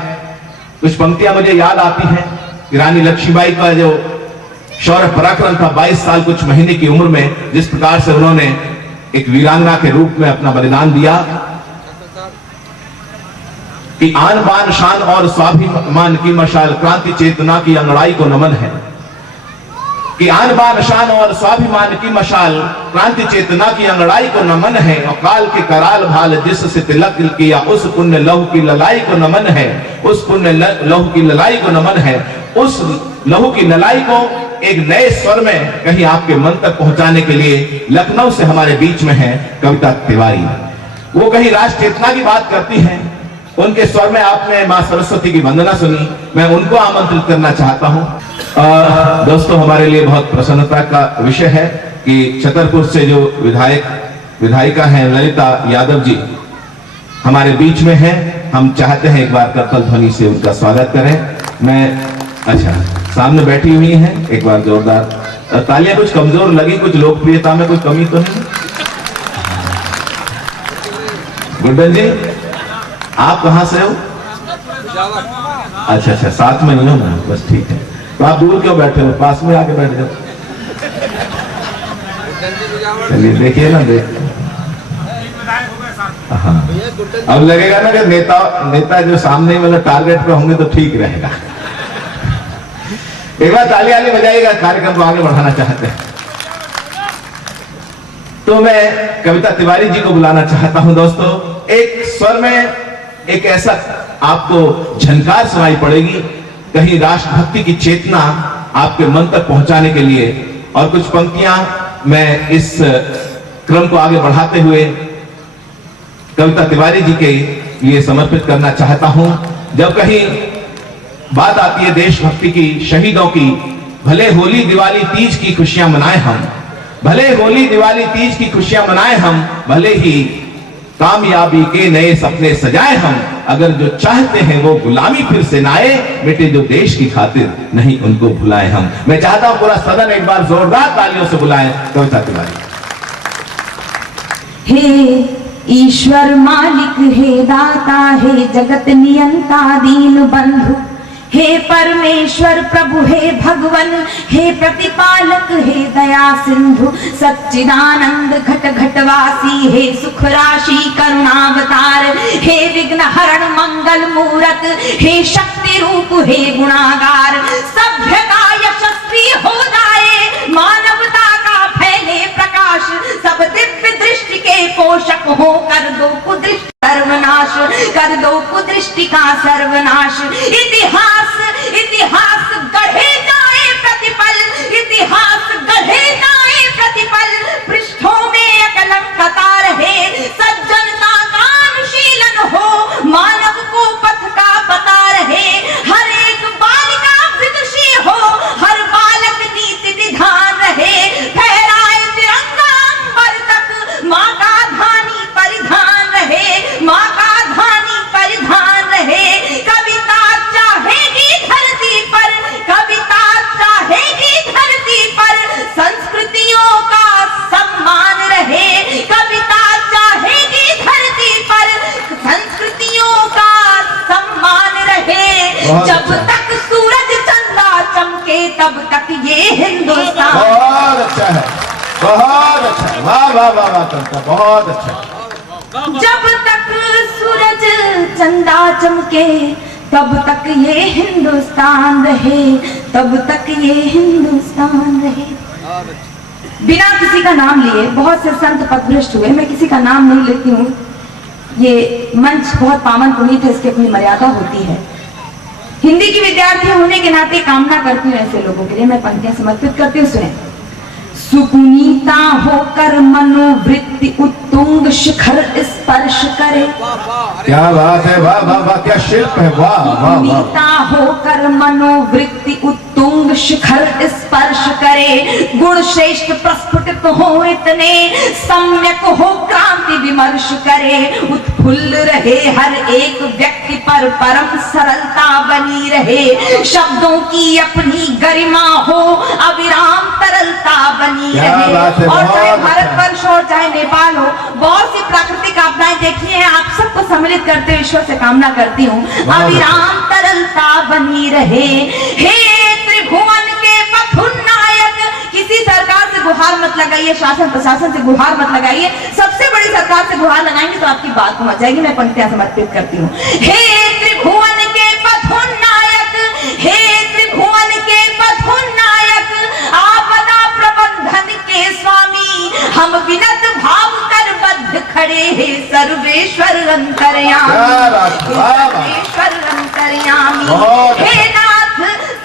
कुछ पंक्तियां मुझे याद आती हैं कि रानी लक्ष्मीबाई का जो शौर्य पराक्रम था, 22 साल कुछ महीने की उम्र में जिस प्रकार से उन्होंने एक वीरांगना के रूप में अपना बलिदान दिया कि आन बान शान और स्वाभिमान की मशाल क्रांति चेतना की अंगड़ाई को नमन है। कि आन बान शान और स्वाभिमान की मशाल क्रांति चेतना की अंगड़ाई को नमन है। और काल के कराल भाल जिससे तिलक किया उस पुण्य लहू की ललाई को नमन है। उस पुण्य लहू की ललाई को नमन है। उस लहू की ललाई को एक नए स्वर में कहीं आपके मन तक पहुंचाने के लिए लखनऊ से हमारे बीच में है कविता तिवारी। वो कहीं राष्ट्र चेतना की बात करती हैं। उनके स्वर में आपने मां सरस्वती की वंदना सुनी। मैं उनको आमंत्रित करना चाहता हूं। दोस्तों, हमारे लिए बहुत प्रसन्नता का विषय है कि छतरपुर से जो विधायिका हैं ललिता यादव जी हमारे बीच में हैं। हम चाहते हैं एक बार करतल ध्वनि से उनका स्वागत करें। सामने बैठी हुई हैं, एक बार जोरदार तालियां। कुछ कमजोर लगी, कुछ लोकप्रियता में कोई कमी तो नहीं? गुड्डन जी, आप कहां से हो? अच्छा, साथ में नहीं हो ना, बस ठीक है। तो आप दूर क्यों बैठे हो? पास में आके बैठ जाओ। चलिए देखिए ना, हाँ, अब लगेगा ना कि नेता जो सामने मतलब टारगेट पे होंगे तो ठीक रहेगा। एक बार ताली आली बजाइएगा, कार्यक्रम को आगे बढ़ाना चाहते हैं। तो मैं कविता तिवारी जी को बुलाना चाहता हूं दोस्तों। एक स्वर में एक ऐसा आपको झनकार सुनाई पड़ेगी, कहीं राष्ट्रभक्ति की चेतना आपके मन तक पहुंचाने के लिए। और कुछ पंक्तियां मैं इस क्रम को आगे बढ़ाते हुए कविता तिवारी जी के लिए समर्पित करना चाहता हूं। जब कहीं बात आती है देशभक्ति की, शहीदों की, भले होली दिवाली तीज की खुशियां मनाए हम, भले होली दिवाली तीज की खुशियां मनाए हम, भले ही कामयाबी के नए सपने सजाए हम। अगर जो चाहते हैं वो गुलामी फिर से ना आए, मिटे जो देश की खातिर नहीं उनको भुलाए हम। मैं चाहता हूं पूरा सदन एक बार जोरदार तालियों से बुलाएं कविता तिवारी। हे ईश्वर मालिक, हे दाता, हे जगत नियंता, दीन बंधु, हे परमेश्वर प्रभु, हे भगवन, हे प्रतिपालक, हे दया सिंधु, सच्चिदानंद घट घटवासी, हे सुख राशि करुणावतार, हे विघ्न हरण मंगल मूरत, हे शक्ति रूप, हे गुणागार। सभ्यता यशस्वी हो जाए, मानवता का फैले प्रकाश, सब दिव्य दृष्टि के पोषक हो, कर दो कुदृष्टि सर्वनाश, कर दो कुदृष्टि का सर्वनाश। इतिहास गढ़े जाए प्रतिपल, इतिहास गढ़े जाए प्रतिपल, पृष्ठों में अकलंकता रहे, सज्जनता का अनुशीलन हो, मानव को पथ का पता रहे, हर एक बालिका विदुषी हो, हर बालक नीति विधान रहे, फहराए तिरंगा अंबर तक, माँ का धानी परिधान रहे, माँ का धानी परिधान रहे। कविता चाहेगी धरती पर, कविता चाहेगी धरती पर, संस्कृतियों का सम्मान रहे। कविता चाहेगी धरती पर, संस्कृतियों का सम्मान रहे। जब तक सूरज चंदा चमके तब तक ये हिंदुस्तान। बहुत अच्छा है, बहुत अच्छा है, वाह वाह वाह वाह, बहुत अच्छा। जब तक सूरज चंदा चमके तब तक ये हिंदुस्तान रहे, तब तक ये हिंदुस्तान रहे। बिना किसी का नाम लिए बहुत से संत पथभ्रष्ट हुए, मैं किसी का नाम नहीं लेती हूँ, ये मंच बहुत पावन पुनीत है, इसकी अपनी मर्यादा होती है। हिंदी की विद्यार्थी होने के नाते कामना करती हूँ ऐसे लोगों के लिए, मैं पंक्तियां समर्पित करती हूँ, सुने। सुपुनीता होकर मनोवृत्ति उत्तुंग शिखर स्पर्श करे। क्या बात है, वाह वाह वाह, क्या शिल्प है, वाह वाह वाह। सुपुनीता होकर मनोवृत्ति उत्तुंग शिखर स्पर्श करे, गुण श्रेष्ठ प्रस्फुटित हो इतने, सम्यक हो क्रांति विमर्श करे, उत्फुल्ल रहे हर एक व्यक्ति पर परम सरलता बनी रहे, शब्दों की अपनी गरिमा हो अविराम तरलता बनी रहे। और चाहे भारतवर्ष हो चाहे नेपाल हो, बहुत सी प्राकृतिक आपदाएं देखी हैं, आप सबको सम्मिलित करते हुए ईश्वर से कामना करती हूँ अविराम तरलता बनी रहे। हे त्रिभुवन के पथुनायक, किसी सरकार से गुहार मत लगाइए, शासन प्रशासन से गुहार मत लगाइए, सबसे बड़ी सरकार से गुहार लगाएंगे तो आपकी बात पहुंच जाएगी। मैं पंक्तियां समर्पित करती हूँ। हे त्रिभुवन के पथुनायक, हे त्रिभुवन के पथुनायक, आपदा प्रबंधन के स्वामी, हम विनत भाव कर बद्ध खड़े हैं सर्वेश्वर अंतर्यामी, सर्वेश्वर अंतर्यामी। हे नाथ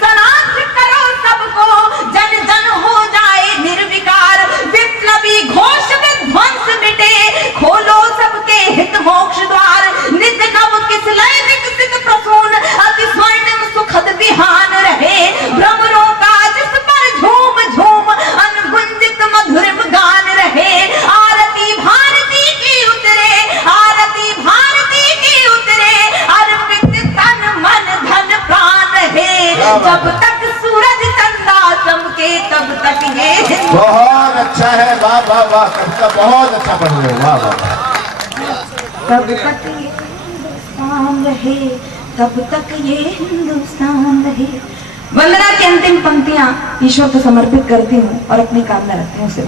सनाथ करो सबको, जन जन हो जाए निर्विकार, विप्लवी घोष विध्वंस मिटे, खोलो सबके हित मोक्ष द्वार, नित नव किस लय विकसित प्रसून, अति स्वर्णिम सुखद विहान रहे, भ्रमरों का जिस पर झूम झूम अनगुंजित मधुरिम गान रहे, आरती भारती की उतरे, आरती भारती की उतरे, अर्पित तन मन धन प्राण रहे, जब तक सूरज चंदा चमके तब तक ये। बहुत अच्छा है, वाह वाह वाह, कविता बहुत अच्छा पढ़ रहे हो, वाह वाह। तब तक ये हिंदुस्तान रहे, तब तक ये हिंदुस्तान रहे। वंदना की अंतिम पंक्तियां ईश्वर को समर्पित करती हूँ और अपनी कामना रखती हूँ उसे।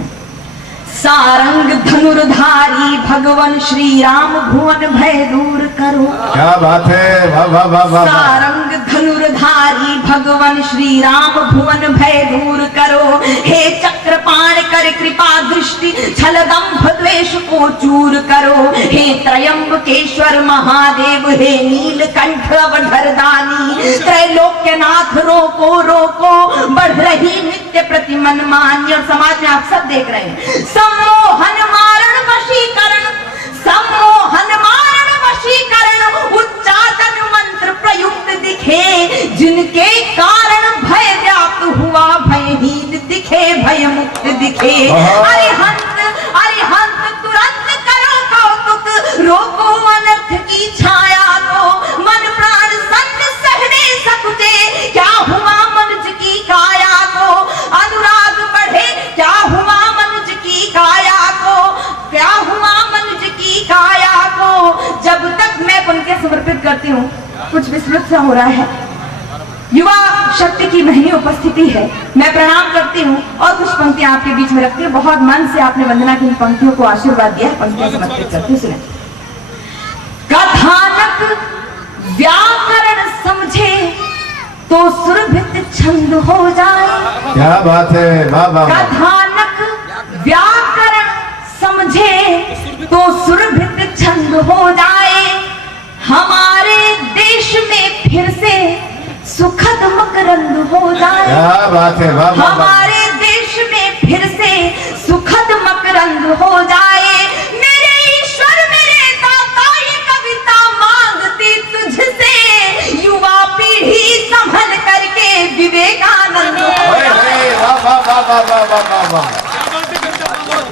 सारंग धनुर्धारी भगवान श्री राम भुवन भय दूर करो। क्या बात है, वाह वाह वाह वाह। सारंग धनुर्धारी भगवान श्री राम भुवन भय दूर करो, हे चक्रपाण कर कृपा दृष्टि छल दंभ द्वेष को चूर करो, हे त्रयंबकेश्वर महादेव, हे नीलकंठ अवधरदानी, त्रैलोक्यनाथ रोको रोको बढ़ रही नित्य प्रति मनमानी। और समाज में आप सब देख रहे हैं, सम्मोहन मारण वशीकरण, सम्मोहन मारण वशीकरण, उच्चाटन मंत्र प्रयुक्त दिखे, जिनके कारण भय व्याप्त हुआ भयहीन दिखे, भय मुक्त दिखे। अरिहंत तुरंत करो कौतुक, रोको अनर्थ की छाया को, मन प्राण सन्न सहने सकुचे, क्या हुआ मनुष्य की काया को, अनुराग बढ़े क्या हुआ मनुष्य की काया को, क्या हुआ मनुष्य की काया को। जब तक मैं पंक्तियां समर्पित करती हूँ, कुछ विस्मृत सा हो रहा है, युवा शक्ति की महंगी उपस्थिति है, मैं प्रणाम करती हूँ और कुछ पंक्तियां आपके बीच में रखती हूँ। बहुत मन से आपने वंदना की इन पंक्तियों को आशीर्वाद दिया है, पंक्तियां समर्पित करती हूँ, सुने। कथानक व्याकरण समझे तो सुरभित छंद हो जाए। क्या बात है, वाह वाह। कथानक व्याकरण समझे तो सुरभित छंद हो जाए, हमारे देश में फिर से सुखद मकरंद हो जाए। क्या बात है, वाह वाह। हमारे देश में फिर से सुखद मकरंद हो जाए, मेरे ईश्वर मेरे दाता ये कविता मांगती तुझसे, युवा पीढ़ी संभल करके विवेकानंद। वाह वाह वाह वाह वाह वाह वाह,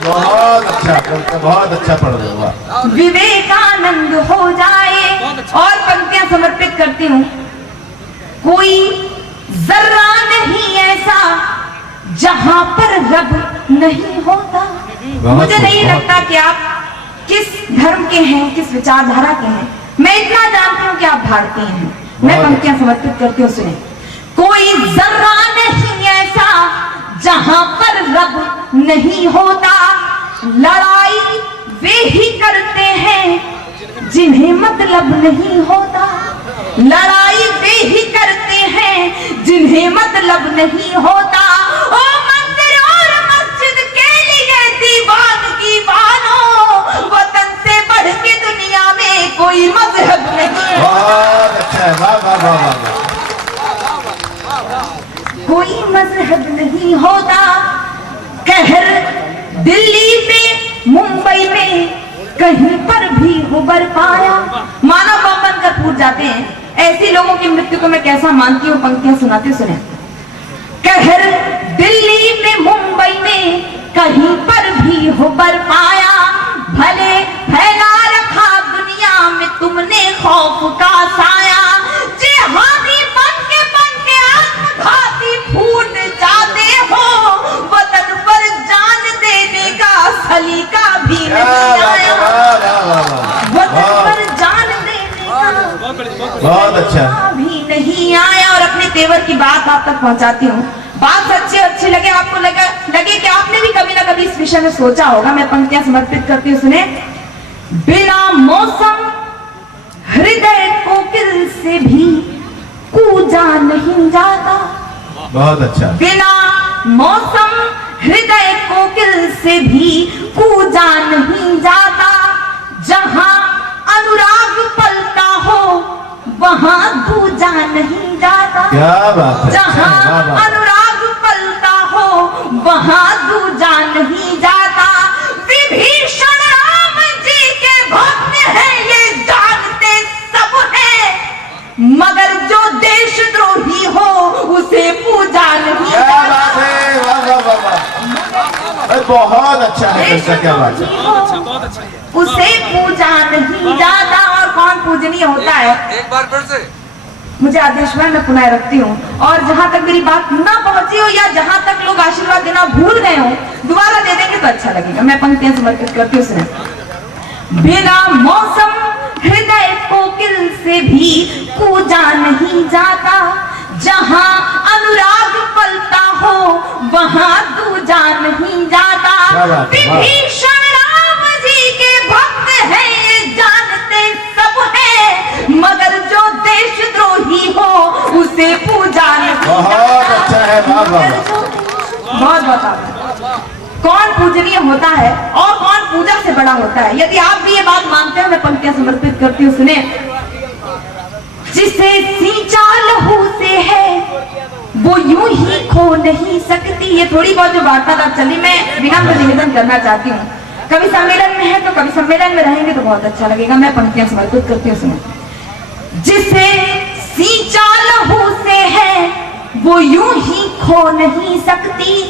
बहुत अच्छा, बहुत अच्छा पढ़ रहे हो, वाह। विवेकानंद हो जाए। और पंक्तियां समर्पित करती हूँ, कोई जर्रा नहीं ऐसा जहां पर रब नहीं होता। मुझे नहीं लगता कि आप किस धर्म के हैं, किस विचारधारा के हैं, मैं इतना जानती हूँ कि आप भारतीय हैं। मैं पंक्तियां समर्पित करती हूँ, सुने। कोई जर्रा नहीं ऐसा जहां पर रब नहीं होता, लड़ाई वे ही करते हैं जिन्हें मतलब नहीं होता, लड़ाई वे ही करते हैं जिन्हें मतलब नहीं होता। ओ मंदिर और मस्जिद के लिए दीवानगी बानो, वतन से बढ़ के दुनिया में कोई मजहब नहीं। बहुत अच्छा है, वाह वाह वाह वाह। कोई मजहब नहीं होता। कहर दिल्ली में मुंबई में कहीं पर भी हो बरपाया। मानव बम बनकर फूट जाते हैं, ऐसी लोगों की मृत्यु को मैं कैसा मानती हूँ, पंक्तियां सुनाती सुने। कहर दिल्ली में मुंबई में कहीं पर भी हो बरपाया, भले फैला रखा दुनिया में तुमने खौफ का साया। जिहादी बन के आत्मघाती फूट जाते हो, वतन पर जान देने का सलीका भी नहीं आया। वतन पर जान देने का बहुत अच्छा भी नहीं आया। और अपने तेवर की बात आप तक पहुंचाती हूँ। बात सच्ची अच्छी लगे आपको, लगे कि आपने भी कभी ना कभी इस विषय में सोचा होगा। मैं पंक्तियां समर्पित करती हूँ, सुने। बिना मौसम हृदय कोकिल से भी कूजा नहीं जाता। बहुत अच्छा। बिना मौसम हृदय कोकिल से भी कूजा नहीं जाता। जहां अनुराग पलता हो वहां दूजा नहीं जाता। क्या बात है। जहां अनुराग पलता हो वहां दूजा नहीं जाता। विभीषण राम जी के भक्त हैं ये जानते सब हैं, मगर जो देशद्रोही हो उसे पूजा नहीं क्या जाता। बात है, वाह वाह वाह वाह। बहुत अच्छा है कृष्णा, क्या बात है। उसे पूजा नहीं जाता। और कौन पूजनीय होता है, एक बार फिर से मुझे आदेश में मैं पुनः रखती हूँ। और जहां तक मेरी बात ना पहुंची हो या जहां तक लोग आशीर्वाद देना भूल गए हो, दोबारा दे देंगे तो अच्छा लगेगा। मैं पंक्तियां समर्पित करती हूँ, सुने। बिना मौसम हृदय कोकिल से भी कूजा नहीं जाता। जहां अनुराग पलता हो वहां दूजा नहीं जाता। विभीषण राम जी के भक्त हैं ये जानते सब हैं, मगर जो देशद्रोही हो उसे पूजा नहीं जाता। बहुत अच्छा है, वाह वाह। बहुत बहुत कौन पूजनीय होता है और कौन पूजा से बड़ा होता है। यदि आप भी ये बात मानते हो, मैं पंक्तियां समर्पित करती हूँ, सुने। जिसे सींचा लहू से है वो यूं ही खो नहीं सकती। ये थोड़ी बहुत जो वार्तालाप चली, मैं विनम्र निवेदन करना चाहती हूँ। कवि सम्मेलन में है तो कवि सम्मेलन में रहेंगे तो बहुत अच्छा लगेगा। मैं पंक्तियां समर्पित करती हूँ, सुनो। जिसे सींचा लहू से है वो यूं ही खो नहीं सकती।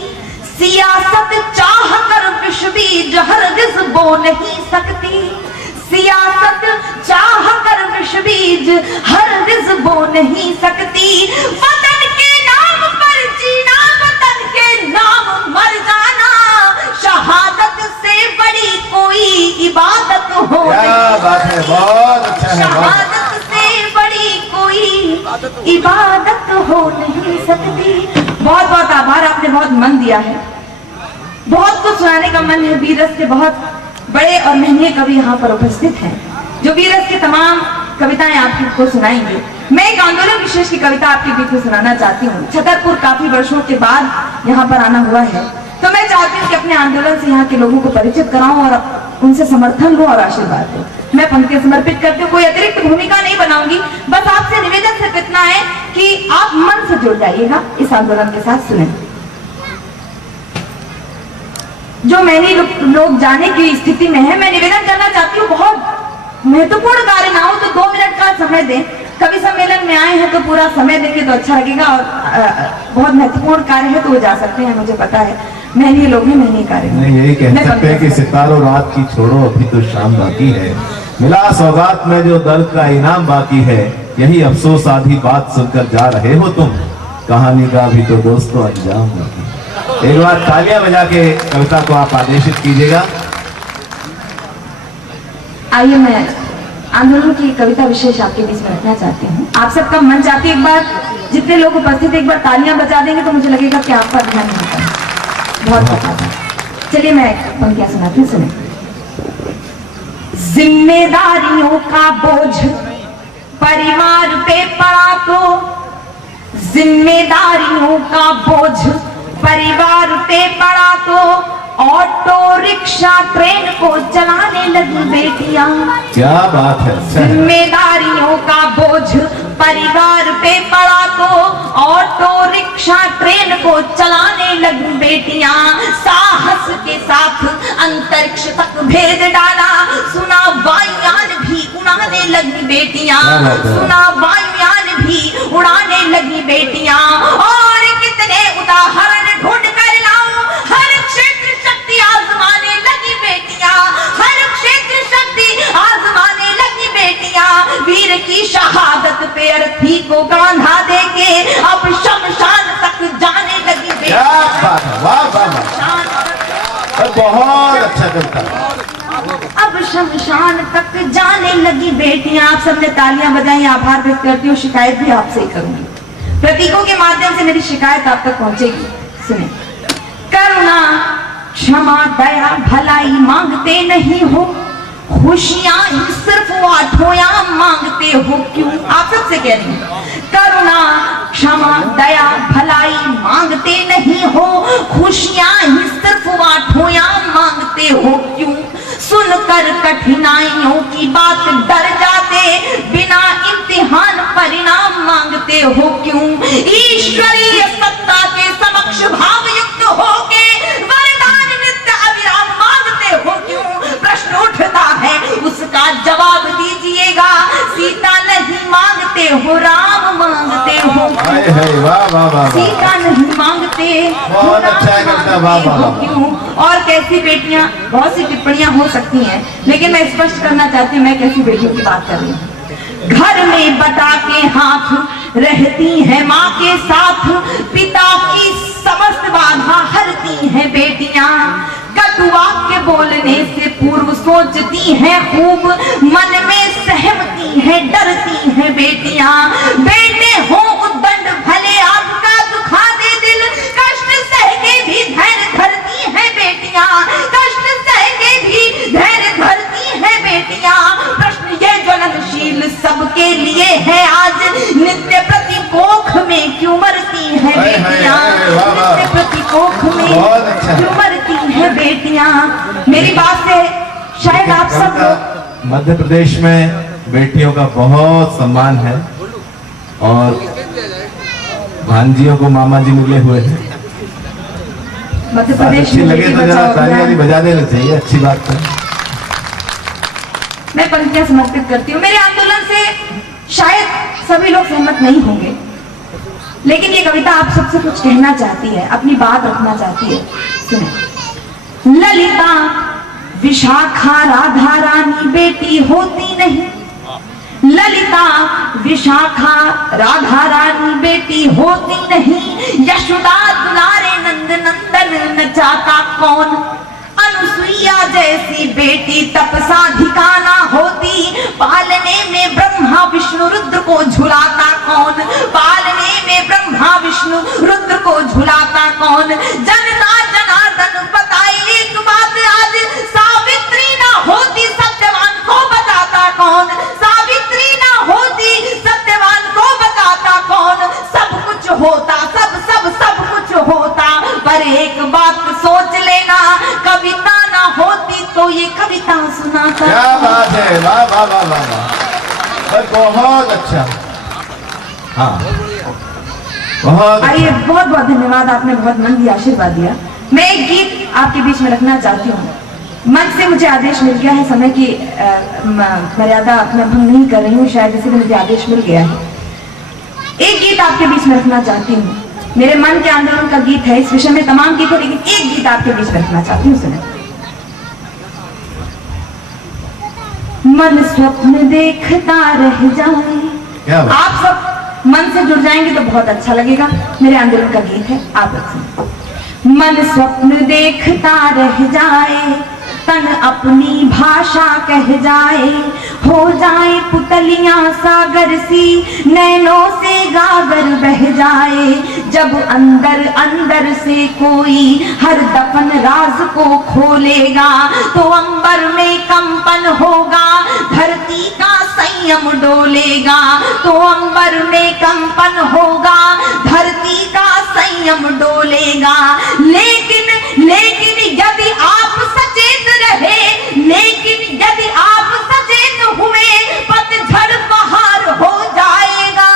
सियासत चाह कर विष बीज हरगिज बो नहीं सकती। सियासत चाह कर विष बीज हरगिज बो नहीं सकती। वतन के नाम पर जीना, वतन के नाम मर जाना, शहादत से बड़ी कोई इबादत हो नहीं। क्या बात है, बहुत अच्छा है। शहादत से बड़ी कोई इबादत हो नहीं सकती। बहुत बहुत आभार, आपने बहुत मन दिया है। बहुत कुछ सुनाने का मन है। वीरस के बहुत बड़े और महंगे कवि यहाँ पर उपस्थित हैं, जो वीरस की तमाम कविताएं आपको सुनाएंगे। मैं एक आंदोलन विशेष की कविता आपके बीच में सुनाना चाहती हूँ। छतरपुर काफी वर्षों के बाद यहाँ पर आना हुआ है, तो मैं चाहती हूँ कि अपने आंदोलन से यहाँ के लोगों को परिचित कराऊं और उनसे समर्थन लूं और आशीर्वाद दूं। मैं पंक्तियां समर्पित करती हूँ। कोई अतिरिक्त भूमिका नहीं बनाऊंगी, बस आपसे निवेदन सिर्फ इतना है कि आप मन से जुड़ जाइएगा इस आंदोलन के साथ। सुने। जो मैंने लोग जाने की स्थिति में है, मैं निवेदन करना चाहती हूँ, बहुत महत्वपूर्ण कार्य ना हो तो 2 मिनट का समय दें। कवि सम्मेलन में आए हैं तो पूरा समय देंगे तो अच्छा लगेगा, और बहुत महत्वपूर्ण कार्य है तो वो जा सकते हैं, मुझे पता है। महंगे लोग हैं, महंगे कार्य नहीं, यही कह सकते हैं कि सितारों रात की छोड़ो, अभी तो शाम बाकी है। मिला सौगात में जो दर्द का इनाम बाकी है, यही अफसोस आधी बात सुनकर जा रहे हो तुम, कहानी का भी तो दोस्तों अंजाम बाकी है। एक बार तालियां बजा के कविता को आप आदेशित कीजिएगा। आइए, मैं आंदोलन की कविता विशेष आपके बीच में रखना चाहती हूँ। आप सबका मन चाहती है, एक बार जितने लोग उपस्थित एक बार तालियां बजा देंगे तो मुझे लगेगा कि आपका ध्यान होता है। बहुत बहुत चलिए मैं पंक्तियां सुनाती हूँ, सुने। जिम्मेदारियों का बोझ परिवार पे पड़ा तो, जिम्मेदारियों का बोझ परिवार पे पड़ा तो ऑटो रिक्शा ट्रेन को चलाने लगी बेटियां। क्या बात है, अच्छा है। जिम्मेदारियों का बोझ परिवार पे पड़ा तो ऑटो रिक्शा ट्रेन को चलाने लगी बेटियां। साहस के साथ अंतरिक्ष तक भेज डाला, सुना वायुयान भी उड़ाने लगी बेटियां। सुना वायुयान भी उड़ाने लगी बेटियां। और कितने उदाहरण ढूंढ कर लाऊं, हर क्षेत्र शक्ति आजमाने लगी बेटियां। हर क्षेत्र शक्ति आजमाने लगी बेटियां। वीर की शहादत पे अर्थी को कांधा देके अब शमशान तक जाने लगी क्या बात है, वाह वाह वाह, बहुत अच्छा करता है। अब शमशान तक जाने लगी बेटियां। आप सबने तालियां बजाई, आभार व्यक्त करती हूँ। शिकायत भी आपसे ही करूंगी, प्रतीकों के माध्यम से मेरी शिकायत आप तक पहुंचेगी। सुने, करुणा क्षमा दया भलाई मांगते नहीं हो, खुशियां ही सिर्फ आठोया मांगते हो क्यों? आप सबसे कह रही हूं, करुणा क्षमा दया भलाई मांगते नहीं हो, खुशियां ही सिर्फ आठोया मांगते हो क्यों? सुनकर कठिनाइयों की बात डर जाते, बिना इम्तिहान परिणाम मांगते हो क्यों? ईश्वरीय सत्ता के समक्ष भावयुक्त होके वरदान नित्य अविराम मांगते हो क्यों? प्रश्न उठता है, उसका जवाब दीजिएगा। सीता नहीं मांगते हो, राम मांगते हो। वाह वाह वाह, सीता नहीं मांगते हो, राम क्यों? और कैसी बेटियां, बहुत सी टिप्पणियां हो सकती हैं, लेकिन मैं स्पष्ट करना चाहती हूँ मैं कैसी बेटियों की बात कर रही हूँ। घर में बटा के हाथ रहती है माँ के साथ, पिता की समस्त बाधा हरती हैं बेटियां। कटु वाक्य बोलने से पूर्व सोचती हैं खूब, मन में सहमती हैं डरती हैं बेटियां। बेटे हो उद्दंड भले आपका दुखा दे दिल, कष्ट सह के भी धैर्य धरती हैं बेटियां। कष्ट सह के भी धैर्य धरती हैं बेटियां। प्रश्न ये ज्वलनशील सबके लिए है आज, नित्य प्रतिकोख में क्यों मरती हैं बेटियां? नित्य प्रतिकोख में क्यों मरती हैं बेटियां? मेरी बात से शायद आप सब, मध्य प्रदेश में बेटियों का बहुत सम्मान है और भांजियों को मामा जी मिले हुए हैं। मध्य प्रदेश अच्छी लगे तो जरा तालियां बजा देनी चाहिए, अच्छी बात है। मैं पंक्तियां समर्पित करती हूँ। मेरे आंदोलन से शायद सभी लोग सहमत नहीं होंगे, लेकिन ये कविता आप सबसे कुछ कहना चाहती है, अपनी बात रखना चाहती है। सुने, ललिता विशाखा राधा रानी बेटी होती नहीं, ललिता विशाखा राधा रानी बेटी होती नहीं। यशोदा दुलारे नंद नंदन न चाहता कौन? अनुसुईया जैसी बेटी तपसाधिका ना होती, पालने में ब्रह्मा विष्णु रुद्र को झुलाता कौन? पालने में ब्रह्मा विष्णु रुद्र को झुलाता कौन? जनता जनार्दन बताए एक बात आज, सावित्री ना होती सत्यवान को बताता कौन? सावित्री ना होती सत्यवान को बताता कौन? सब कुछ होता, सब सब सब कुछ होता, पर एक बात सोच लेना, कविता ना होती तो ये कविता सुनाता। क्या बात है, वाह वाह वाह वाह, बहुत अच्छा। हाँ, बहुत आइए, बहुत बहुत धन्यवाद, आपने बहुत मन दिया, आशीर्वाद दिया। मैं एक गीत आपके बीच में रखना चाहती हूँ। मन से मुझे आदेश मिल गया है, समय की मर्यादा मैं भंग नहीं कर रही हूँ, शायद इसीलिए मुझे आदेश मिल गया है। एक गीत आपके बीच में रखना चाहती हूँ, मेरे मन के आंदोलन का गीत है। इस विषय में तमाम गीत है, लेकिन एक गीत आपके बीच में रखना चाहती हूँ। सुने, मन स्वप्न देखता रह जाए। आप सब मन से जुड़ जाएंगे तो बहुत अच्छा लगेगा। मेरे आंदोलन का गीत है, आप सुनिए। मन स्वप्न देखता रह जाए, तन अपनी भाषा कह जाए, हो जाए पुतलियां सागर सी, नैनों से गागर बह जाए। जब अंदर अंदर से कोई हर दफन राज को खोलेगा, तो अंबर में कंपन होगा, धरती का संयम डोलेगा। तो अंबर में कंपन होगा, धरती का संयम डोलेगा। लेकिन यदि आप सचेत रहे, लेकिन यदि आप सचेत हुए, पतझड़ बहार हो जाएगा,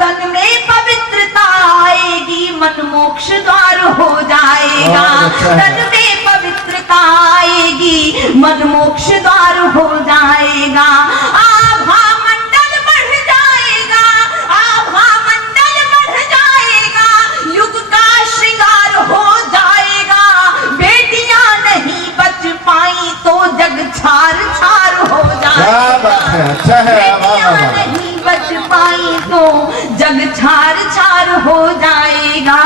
तन में पवित्रता आएगी, मन मोक्ष द्वार हो जाएगा। तन में पवित्रता आएगी, मन मोक्ष द्वार हो जाएगा। आभा मंडल बढ़ जाएगा, आभा मंडल बढ़ जाएगा, युग का श्रृंगार हो जाएगा। बेटियां नहीं बच पाई तो जग छार छार हो जाएगा। अच्छा है, बेटियां नहीं बच पाई तो जग छार छार हो जाएगा।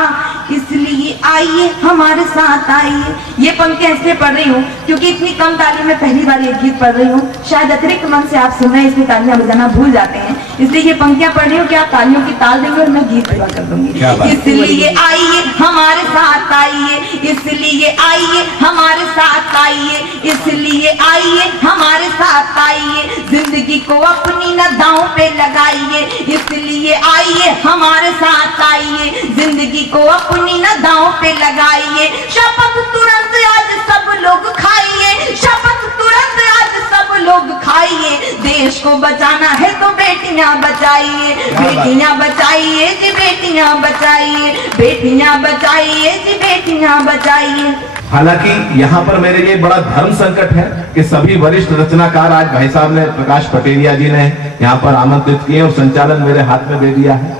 इसलिए आइए हमारे साथ आइए। ये पंक्तियां इसलिए पढ़ रही हूँ क्योंकि इतनी कम ताली में पहली बार ये गीत पढ़ रही हूँ। शायद अतिरिक्त मन से आप सुन रहे हैं, इसलिए तालियां बजाना भूल जाते हैं। इसलिए ये पंक्तियां पढ़ रही हूँ कि आप तालियों की ताल देंगे और मैं गीत पूरा कर दूंगी। इसलिए आइए हमारे साथ आइए, इसलिए आइए हमारे साथ आइए, इसलिए आइए हमारे साथ आइए। जिंदगी को अपनी न दांव पे लगाइए, इसलिए आइए हमारे साथ आइए। जिंदगी को अपनी न दांव पे लगाइए। शपथ तुरंत आज सब लोग खाइए, शपथ तुरंत आज सब लोग खाइए। देश को बचाना है तो बेटियां बचाइए, बेटियां बचाइए जी, बेटियां बचाइए, बेटियां बचाइए जी, बेटियां बचाइए। हालांकि यहाँ पर मेरे लिए बड़ा धर्म संकट है कि सभी वरिष्ठ रचनाकार आज भाई साहब ने, प्रकाश पटेरिया जी ने यहाँ पर आमंत्रित किए और संचालन मेरे हाथ में दे दिया है।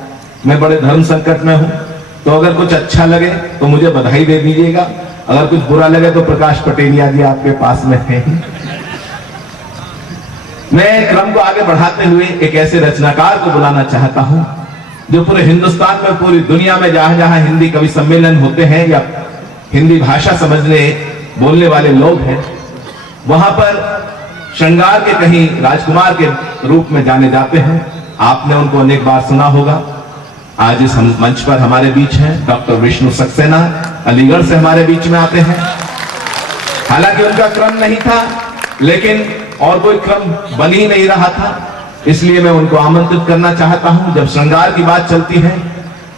मैं बड़े धर्म संकट में हूँ, तो अगर कुछ अच्छा लगे तो मुझे बधाई दे दीजिएगा, अगर कुछ बुरा लगे तो प्रकाश पटेरिया जी आपके पास में हैं। मैं क्रम को आगे बढ़ाते हुए एक ऐसे रचनाकार को बुलाना चाहता हूं जो पूरे हिंदुस्तान में, पूरी दुनिया में जहां जहां हिंदी कवि सम्मेलन होते हैं या हिंदी भाषा समझने बोलने वाले लोग हैं, वहां पर श्रृंगार के कहीं राजकुमार के रूप में जाने जाते हैं। आपने उनको अनेक बार सुना होगा। आज इस मंच पर हमारे बीच हैं डॉक्टर विष्णु सक्सेना, अलीगढ़ से हमारे बीच में आते हैं। हालांकि उनका क्रम नहीं था, लेकिन और कोई क्रम बन ही नहीं रहा था, इसलिए मैं उनको आमंत्रित करना चाहता हूं। जब श्रृंगार की बात चलती है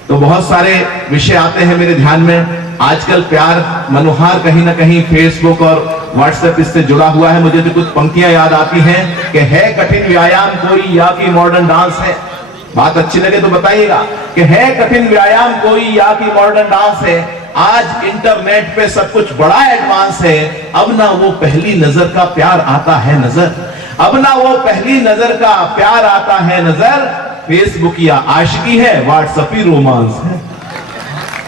तो बहुत सारे विषय आते हैं मेरे ध्यान में। आजकल प्यार मनोहार कहीं ना कहीं फेसबुक और व्हाट्सएप इससे जुड़ा हुआ है। मुझे तो कुछ पंक्तियां याद आती हैं कि है कठिन व्यायाम कोई या कि मॉडर्न डांस है। बात अच्छी लगे तो बताइएगा कि है कठिन व्यायाम कोई या कि मॉडर्न डांस है। आज इंटरनेट पे सब कुछ बड़ा एडवांस है। अब ना वो पहली नजर का प्यार आता है नजर, अब ना वो पहली नजर का प्यार आता है नजर। फेसबुक या आशिकी है, व्हाट्सएप ही रोमांस है।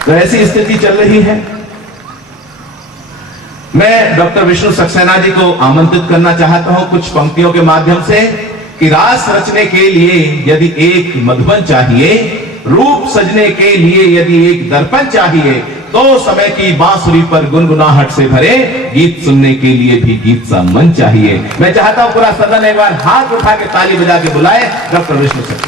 तो ऐसी स्थिति चल रही है। मैं डॉक्टर विष्णु सक्सेना जी को आमंत्रित करना चाहता हूं कुछ पंक्तियों के माध्यम से कि रास रचने के लिए यदि एक मधुबन चाहिए, रूप सजने के लिए यदि एक दर्पण चाहिए, तो समय की बांसुरी पर गुनगुनाहट से भरे गीत सुनने के लिए भी गीत सा मन चाहिए। मैं चाहता हूं पूरा सदन एक बार हाथ उठा के ताली बजा के बुलाए डॉक्टर विष्णु सक्सेना।